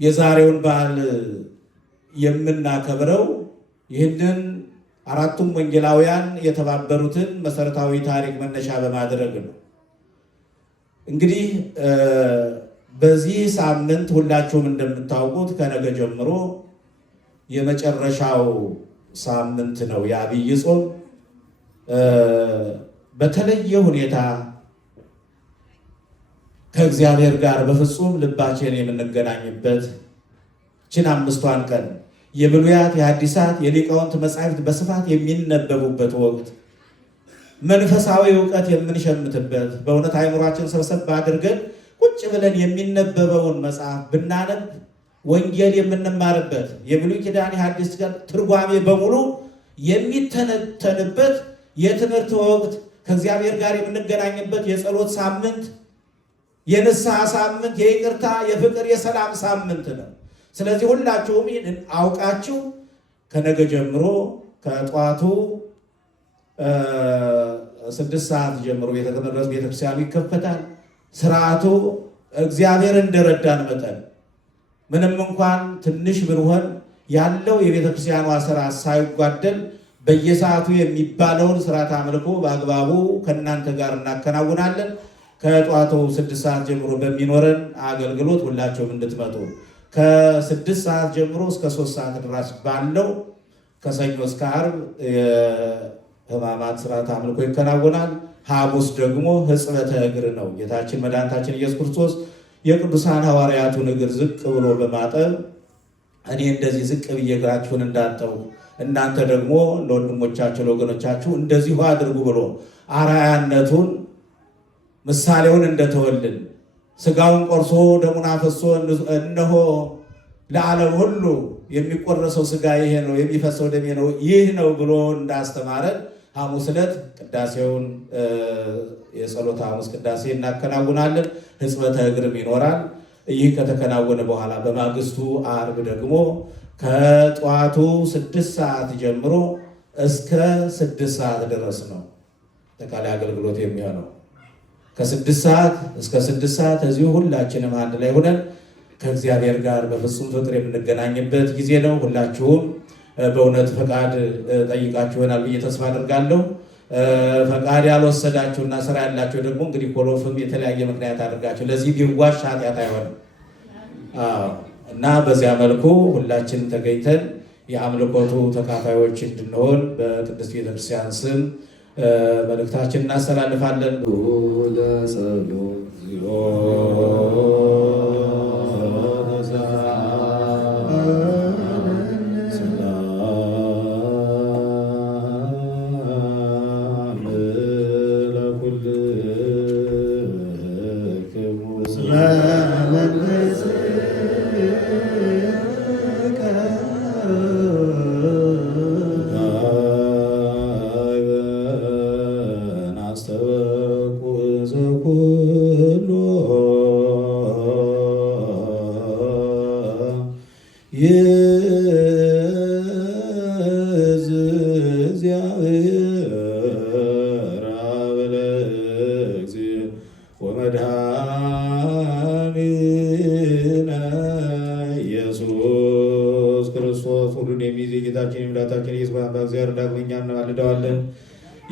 የዛሬውን በዓል የምናከብረው ይህንን አራቱም ወንጌላውያን የተባበሩትን መሰረታዊ ታሪክ መነሻ በማድረግ ነው። እንግዲህ በዚህ ሳምንት ሁላችሁም እንደምታውቁት ከነገ ጀምሮ የመጨረሻው ሳምንት ነው የዐቢይ ጾም። በተለየ ሁኔታ ከእግዚአብሔር ጋር በፍጹም ልባችን የምንገናኝበት ችን 5ቷን ቀን የብሉያት የሐዲሳት የሊቃውንት መጻሕፍት በስፋት የሚነበቡበት ወቅት፣ መንፈሳዊ እውቀት የምንሸምትበት፣ በእውነት አእምሯችን ሰብሰብ አድርገን ቁጭ ብለን የሚነበበውን መጽሐፍ ብናነብ ወንጌል የምንማርበት፣ የብሉይ ኪዳን የሐዲስ ኪዳን ትርጓሜ በሙሉ የሚተነተንበት የትምህርት ወቅት፣ ከእግዚአብሔር ጋር የምንገናኝበት የጸሎት ሳምንት፣ የንስሐ ሳምንት፣ የይቅርታ፣ የፍቅር፣ የሰላም ሳምንት ነው። ስለዚህ ሁላችሁም ይህን አውቃችሁ ከነገ ጀምሮ ከጠዋቱ 6 ሰዓት ጀምሮ ቤተክርስቲያኑ ይከፈታል። ስርዓቱ እግዚአብሔር እንደረዳን መጠን ምንም እንኳን ትንሽ ብንሆን ያለው የቤተክርስቲያኗ ስርዓት ሳይጓደል በየሰዓቱ የሚባለውን ስርዓት አምልኮ በአግባቡ ከእናንተ ጋር እናከናውናለን። ከጠዋቱ 6 ሰዓት ጀምሮ በሚኖረን አገልግሎት ሁላቸውም እንድትመጡ ከ6 ሰዓት ጀምሮ እስከ 3 ሰዓት ድረስ ባለው ከሰኞ እስከ ዓርብ የሕማማት ስርዓት አምልኮ ይከናወናል። ሐሙስ ደግሞ ሕጽበተ እግር ነው። ጌታችን መድኃኒታችን ኢየሱስ ክርስቶስ የቅዱሳን ሐዋርያቱን እግር ዝቅ ብሎ በማጠብ እኔ እንደዚህ ዝቅ ብዬ እግራችሁን እንዳጠቡ እናንተ ደግሞ ለወንድሞቻችሁ ለወገኖቻችሁ እንደዚሁ አድርጉ ብሎ አርአያነቱን ምሳሌውን እንደተወልን ስጋውን ቆርሶ ደሙን አፍሶ እነሆ ለዓለም ሁሉ የሚቆረሰው ስጋ ይሄ ነው፣ የሚፈሰው ደሜ ነው፣ ይህ ነው ብሎ እንዳስተማረን ሐሙስ ዕለት ቅዳሴውን የጸሎተ ሐሙስ ቅዳሴ እናከናውናለን። ሕጽበተ እግርም ይኖራል። ይህ ከተከናወነ በኋላ በማግስቱ ዓርብ ደግሞ ከጠዋቱ 6 ሰዓት ጀምሮ እስከ 6 ሰዓት ድረስ ነው አጠቃላይ አገልግሎት የሚሆነው። ከ6 ሰዓት እስከ 6 ሰዓት እዚሁ ሁላችንም አንድ ላይ ሆነን ከእግዚአብሔር ጋር በፍጹም ፍቅር የምንገናኝበት ጊዜ ነው። ሁላችሁም በእውነት ፈቃድ ጠይቃችሁ ይሆናል ብዬ ተስፋ አድርጋለሁ። ፈቃድ ያልወሰዳችሁና ስራ ያላችሁ ደግሞ እንግዲህ ኮሎፍም የተለያየ ምክንያት አድርጋችሁ ለዚህ ቢዋሽ ኃጢአት አይሆንም እና በዚያ መልኩ ሁላችን ተገኝተን የአምልኮቱ ተካፋዮች እንድንሆን በቅድስት ቤተክርስቲያን ስም መልእክታችን እናስተላልፋለን።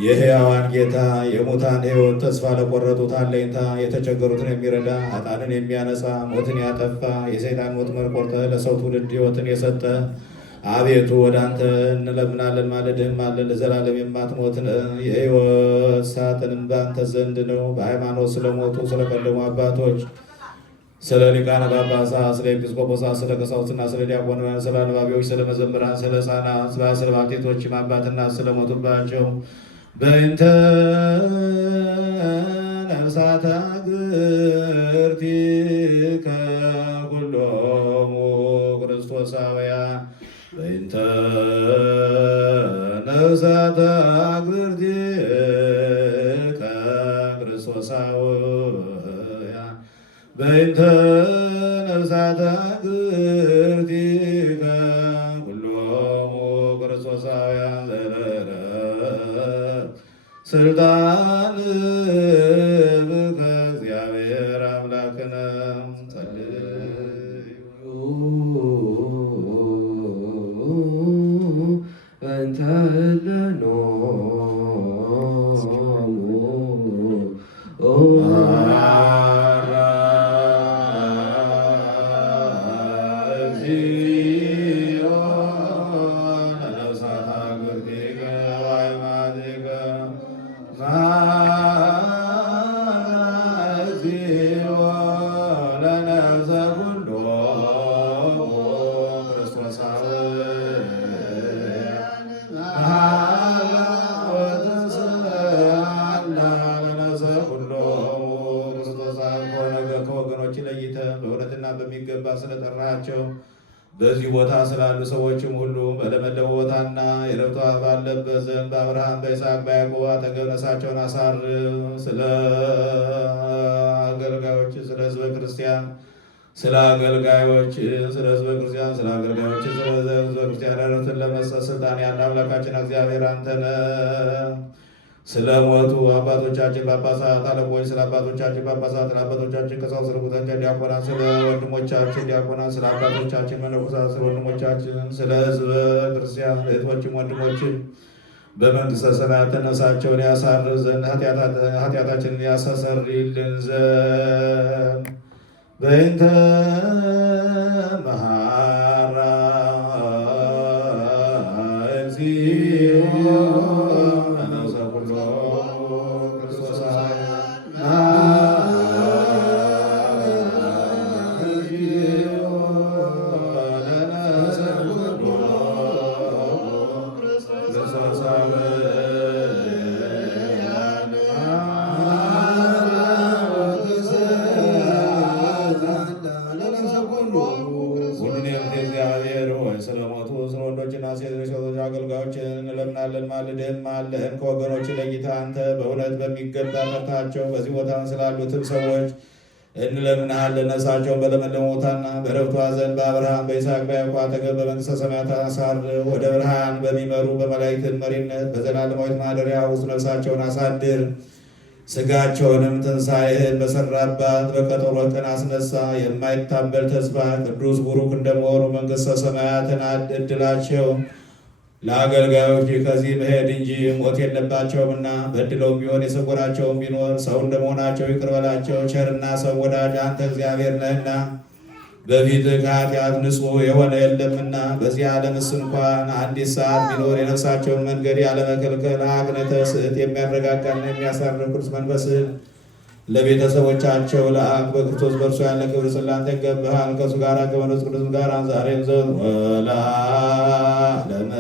የሕያዋን ጌታ የሙታን ሕይወት ተስፋ ለቆረጡት አለኝታ የተቸገሩትን የሚረዳ ኃጥአንን የሚያነጻ ሞትን ያጠፋ የሰይጣን ወጥመድ ቆርጠህ ለሰው ትውልድ ሕይወትን የሰጠ አቤቱ ወደ አንተ እንለምናለን፣ ማለድህም አለን። ለዘላለም የማትሞት የሕይወት ሳጥንም በአንተ ዘንድ ነው። በሃይማኖት ስለሞቱ ስለቀደሙ አባቶች ስለ ሊቃነ ጳጳሳት፣ ስለ ኤጲስቆጶሳት፣ ስለ ቀሳውስትና ስለ ዲያቆናውያን፣ ስለ አንባቢዎች፣ ስለ መዘምራን፣ ስለ ሕፃናት፣ ስለ ባልቴቶችም አባትና ስለሞቱባቸው በእንተ ነፍሳተ እግርቲከ ኩሎሙ ክርስቶሳውያን በእንተ ነፍሳተ እግርቲከ ክርስቶሳውያን በእንተ ነፍሳተ እግርቲከ ኩሎሙ ክርስቶሳውያን ስልጣን ከእግዚአብሔር አምላክነ እንተ ለኖ በዚህ ቦታ ስላሉ ሰዎችም ሁሉ በለመለመ ቦታና የረብቷ ባለበት ዘንድ በአብርሃም በይስሐቅ በያዕቆብ አጠገብ ነፍሳቸውን አሳርፍ። ስለ አገልጋዮች ስለ ሕዝበ ክርስቲያን ስለ አገልጋዮች ስለ ሕዝበ ክርስቲያን ስለ አገልጋዮች ስለ ሕዝበ ክርስቲያን ረድኤትን ለመስጠት ስልጣን ያለ አምላካችን እግዚአብሔር አንተ ነህ። ስለ ሞቱ አባቶቻችን ጳጳሳት አለቆች፣ ስለ አባቶቻችን ጳጳሳት፣ ስለ አባቶቻችን ቀሳውስት፣ ስለ አባቶቻችን ዲያቆናት፣ ስለ ወንድሞቻችን ዲያቆናት፣ ስለ አባቶቻችን መነኮሳት፣ ስለ ወንድሞቻችን ስለ ሕዝበ ክርስቲያን እህቶችም ወንድሞችም በመንግሥተ ሰማያት ነፍሳቸውን ያሳርፍ ዘንድ ኃጢአታችንን ያስተሰርይልን ዘንድ በእንተ መሐራ እግዚኦ ነፍሰ ኩሎ ክርስቶስ አገልጋዮችን እንለምናለን። ማልደን ከወገኖች ለይተህ አንተ በእውነት በሚገባ ጠርታቸው በዚህ ቦታ ስላሉትም ሰዎች እንለምንሃለን። ነፍሳቸውን በለመለመ ቦታና በዕረፍቷ ዘንድ በአብርሃም በይስሐቅ በያዕቆብ አጠገብ በመንግሥተ ሰማያት አሳርፍ። ወደ ብርሃን በሚመሩ በመላእክት መሪነት በዘላለማዊት ማደሪያ ውስጥ ነፍሳቸውን አሳድር። ሥጋቸውንም ትንሣኤህን በሠራባት በቀጠሮ ቀን አስነሳ። የማይታበል ተስፋ ቅዱስ ቡሩክ እንደመሆኑ መንግሥተ ሰማያትን እድላቸው ለአገልጋዮች ከዚህ መሄድ እንጂ ሞት የለባቸውምና በድለውም ቢሆን የሰወራቸውም ቢኖር ሰው እንደመሆናቸው ይቅር በላቸው። ቸርና ሰው ወዳጅ አንተ እግዚአብሔር ነህና በፊትህ ከኃጢአት ንጹሕ የሆነ የለምና። በዚህ ዓለምስ እንኳን አንዲት ሰዓት ቢኖር የነፍሳቸውን መንገድ ያለመከልከል አግነተ ስዕት የሚያረጋጋና የሚያሳርፍ ቅዱስ መንፈስህን ለቤተሰቦቻቸው ለአብ በክርስቶስ በእርሱ ያለ ክብር ስላንተ ይገባሃል። ከእሱ ጋር ከመንፈስ ቅዱስ ጋር ዛሬም ዘወትርም ለዓለመ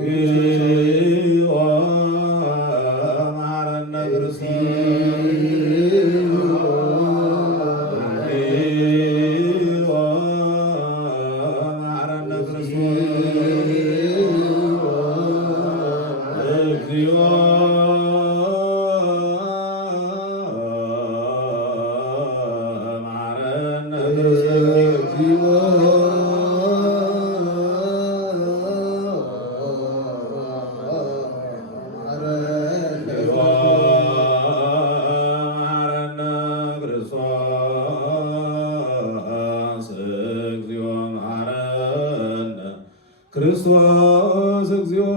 Amen. ክርስቶስ እግዚኦ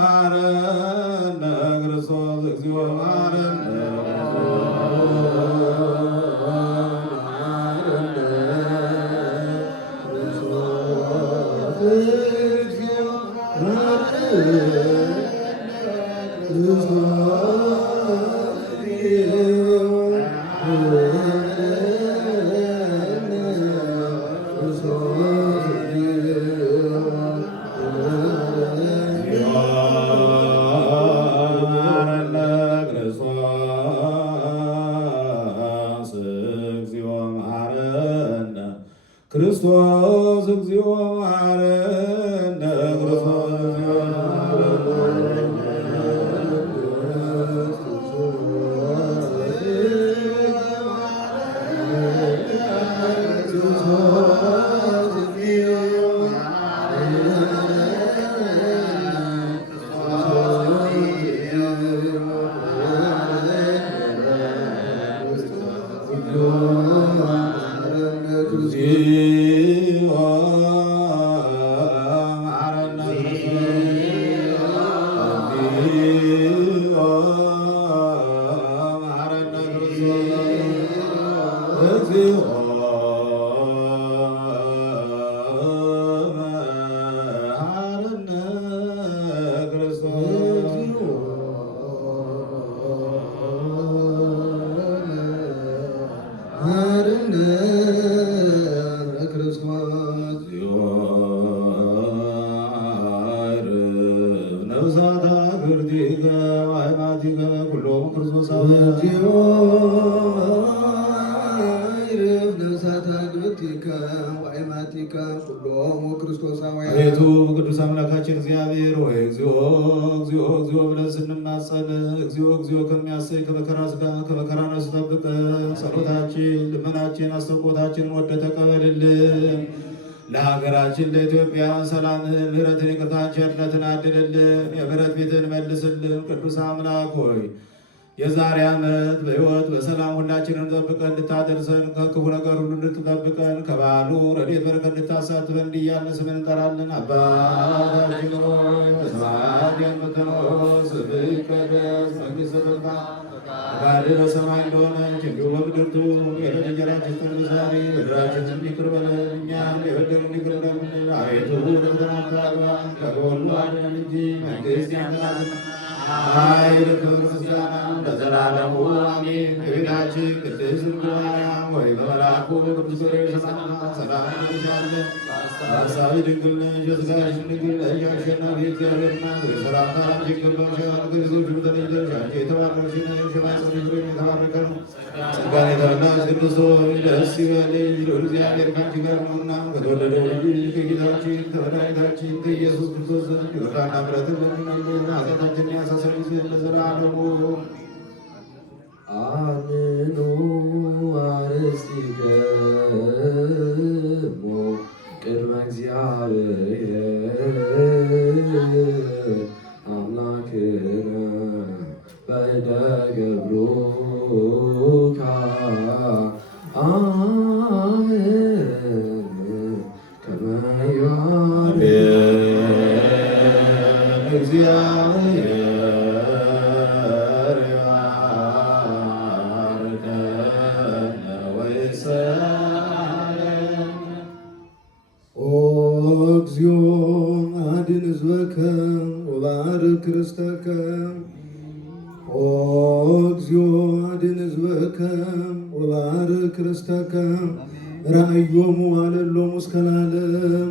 አረነ ክርስቶስ እግዚኦ መሐረነ ክርስቶስ እግዚኦ መሐረነ ክርስቶስ እግዚኦ መሐረነ ክርስቶስ እግዚኦ አቤቱ ቅዱስ አምላካችን እግዚአብሔር ሆይ እግዚኦ እግዚኦ እግዚኦ ብለን ስንማጸን እግዚኦ እግዚኦ ከሚያሰኝ ከመከራ ሥጋ ከመከራ ነፍስ ጠብቀን። ጸሎታችን ልመናችን አስተቆታችን ወደ ተቀበልልን። ለሀገራችን ለኢትዮጵያ ሰላምን፣ ምሕረትን፣ ይቅርታን፣ ቸርነትን አድልልን። የምሕረት ቤትን መልስልን። ቅዱስ አምላክ ሆይ የዛሬ ዓመት በሕይወት በሰላም ሁላችንን ጠብቀን እንድታደርሰን ከክፉ ነገር ሁሉ እንድትጠብቀን ከባሉ ረድኤት በረከት እንድታሳትፈን እንዲያልን ስምን እንጠራለን። አባታችን ሆይ በሰማያት የምትኖር ስምህ ይቀደስ፣ መንግሥትህ ትምጣ፣ ፈቃድህ በሰማይ እንደሆነች እንዲሁ በምድር ትሁን። የዕለት እንጀራችንን ስጠን ዛሬ፣ በደላችንን ይቅር በለን እኛም የበደሉንን ይቅር እንደምንል፣ አቤቱ ወደ ፈተና አታግባን ከክፉ ሁሉ አድነን እንጂ መንግሥት ያንተ ናትና ኃይል፣ ክብር፣ ምስጋና ለዘላለሙ አሜን። እመቤታችን ቅድስት ድንግል ማርያም ሆይ በመልአኩ በቅዱስ ገብርኤል ሰላምታ ሰላም እንልሻለን። በሐሳብሽ ድንግል ነሽ፣ በሥጋሽም ድንግል ነሽ። አሸናፊ እግዚአብሔር እናት ሆይ ሰላምታ ላንቺ ይገባሻል። ከሴቶች ሁሉ ተለይተሽ አንቺ የተባረክሽ ነሽ፣ የማኅፀንሽ ፍሬ የተባረከ ነው። ጸጋን የተመላሽ ቅድስት ሆይ ደስ ይበልሽ፣ ልዑል እግዚአብሔር ከአንቺ ጋር ነውና ከተወደደው ልጅሽ ከጌታችን ከመድኃኒታችን ከኢየሱስ ክርስቶስ ዘንድ ይቅርታና ምሕረትን ለምኝልን ኃጢአታችንን ያሳስረን ዘንድ ለዘላለሙ አምኑ አርሥቲክሙ ቅድመ እግዚአብሔር አምላክነ በእደ ገብሩከ አሜን ከመ እግዚአብሔር አድን ሕዝበከ ወባርክ ርስተከ ራእዮሙ አለሎሙ እስከ ለዓለም።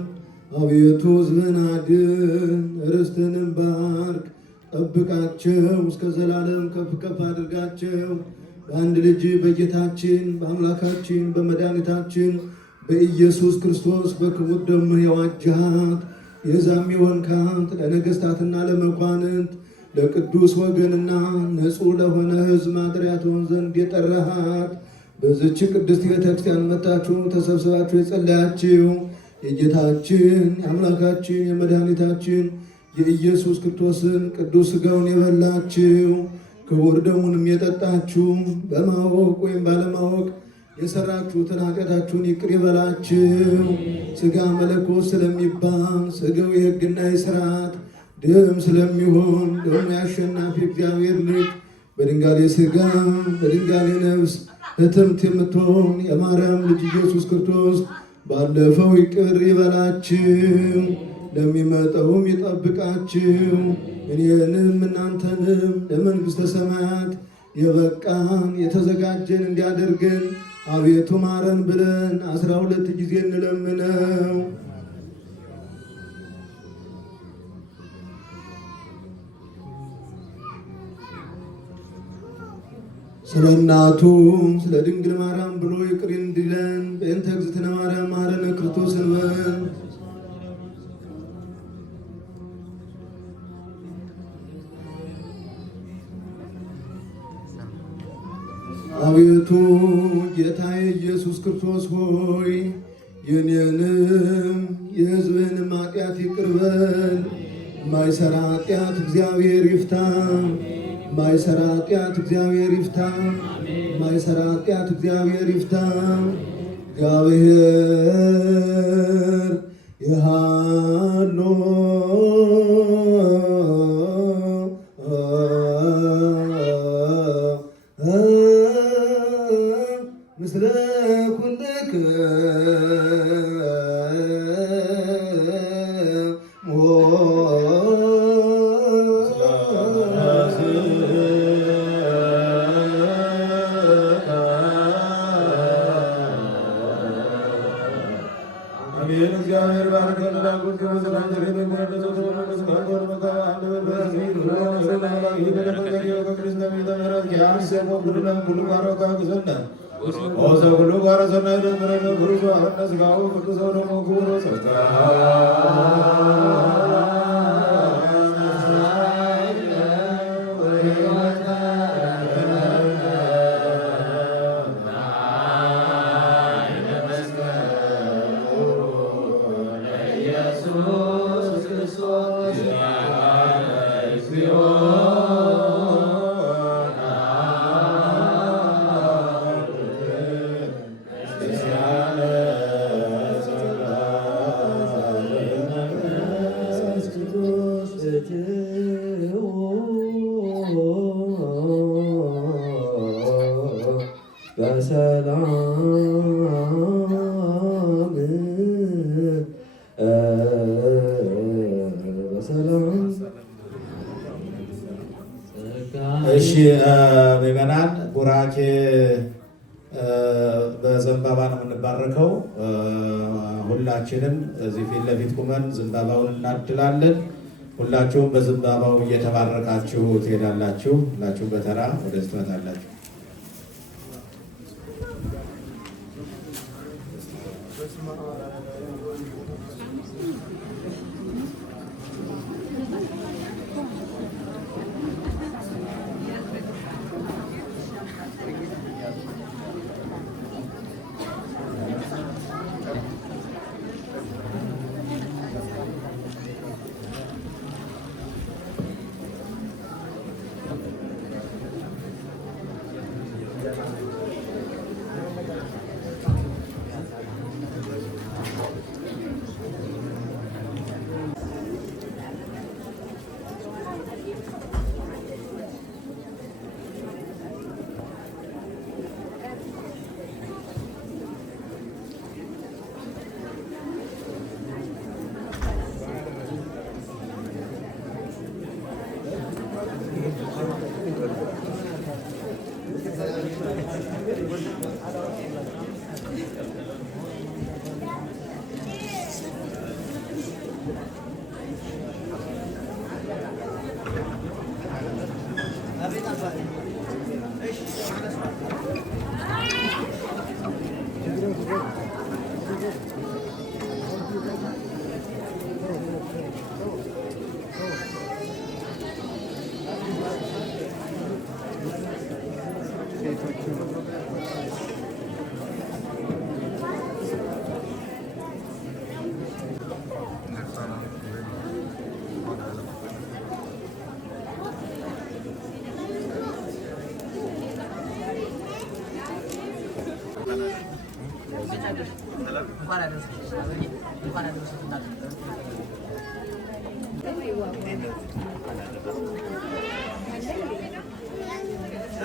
አቤቱ ሕዝብን አድን ርስትንም ባርክ ጠብቃቸው እስከ ዘላለም ከፍ ከፍ አድርጋቸው። በአንድ ልጅ በጌታችን በአምላካችን በመድኃኒታችን በኢየሱስ ክርስቶስ በክቡር ደሙ የዋጃት የዛም የሆንካት ለነገሥታትና ለመኳንንት ለቅዱስ ወገንና ንጹሕ ለሆነ ሕዝብ ማደሪያ ትሆን ዘንድ የጠራሃት በዚች ቅድስት ቤተክርስቲያን መጣችሁ ተሰብስባችሁ የጸለያችሁ የጌታችን የአምላካችን የመድኃኒታችን የኢየሱስ ክርስቶስን ቅዱስ ሥጋውን የበላችሁ ክቡር ደሙንም የጠጣችሁ በማወቅ ወይም ባለማወቅ የሰራችሁትን ኃጢአታችሁን ይቅር ይበላችሁ። ሥጋ መለኮት ስለሚባል ሥጋው የሕግና የሥርዓት ደም ስለሚሆን ደግሞ የአሸናፊ እግዚአብሔር ልጅ በድንጋሌ ሥጋ በድንጋሌ ነፍስ እትምት የምትሆን የማርያም ልጅ ኢየሱስ ክርስቶስ ባለፈው ይቅር ይበላችሁ፣ ለሚመጣውም ይጠብቃችሁ። እኔንም እናንተንም ለመንግሥተ ሰማያት የበቃን የተዘጋጀን እንዲያደርገን አቤቱ ማረን ብለን 12 ጊዜ እንለምነው። ስለ እናቱ ስለ ድንግል ማርያም ብሎ ይቅር እንዲለን በእንተ እግዝእትነ ማርያም መሐረነ ክርስቶስ እንበል። አቤቱ ጌታዬ ኢየሱስ ክርስቶስ ሆይ የኔንም የሕዝብህንም ኃጢአት ይቅር በል። የማይሰራ ኃጢአት እግዚአብሔር ይፍታ። የማይሰራ ኃጢአት እግዚአብሔር ይፍታ። የማይሰራ ኃጢአት እግዚአብሔር ይፍታ። እግዚአብሔር ይሃሎ ምስለ ኩልክሙ እግዚአብሔር ባርከን ላጉት በሰላም በሰላም። እሺ ምዕመናን ቡራኬ በዘንባባ ነው የምንባረከው። ሁላችንም እዚህ ፊት ለፊት ቁመን ዘንባባውን እናድላለን። ሁላችሁም በዘንባባው እየተባረካችሁ ትሄዳላችሁ። ሁላችሁም በተራ ወደዚህ ትመጣላችሁ።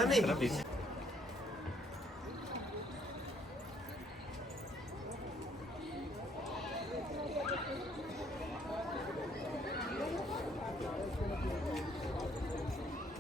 Dami.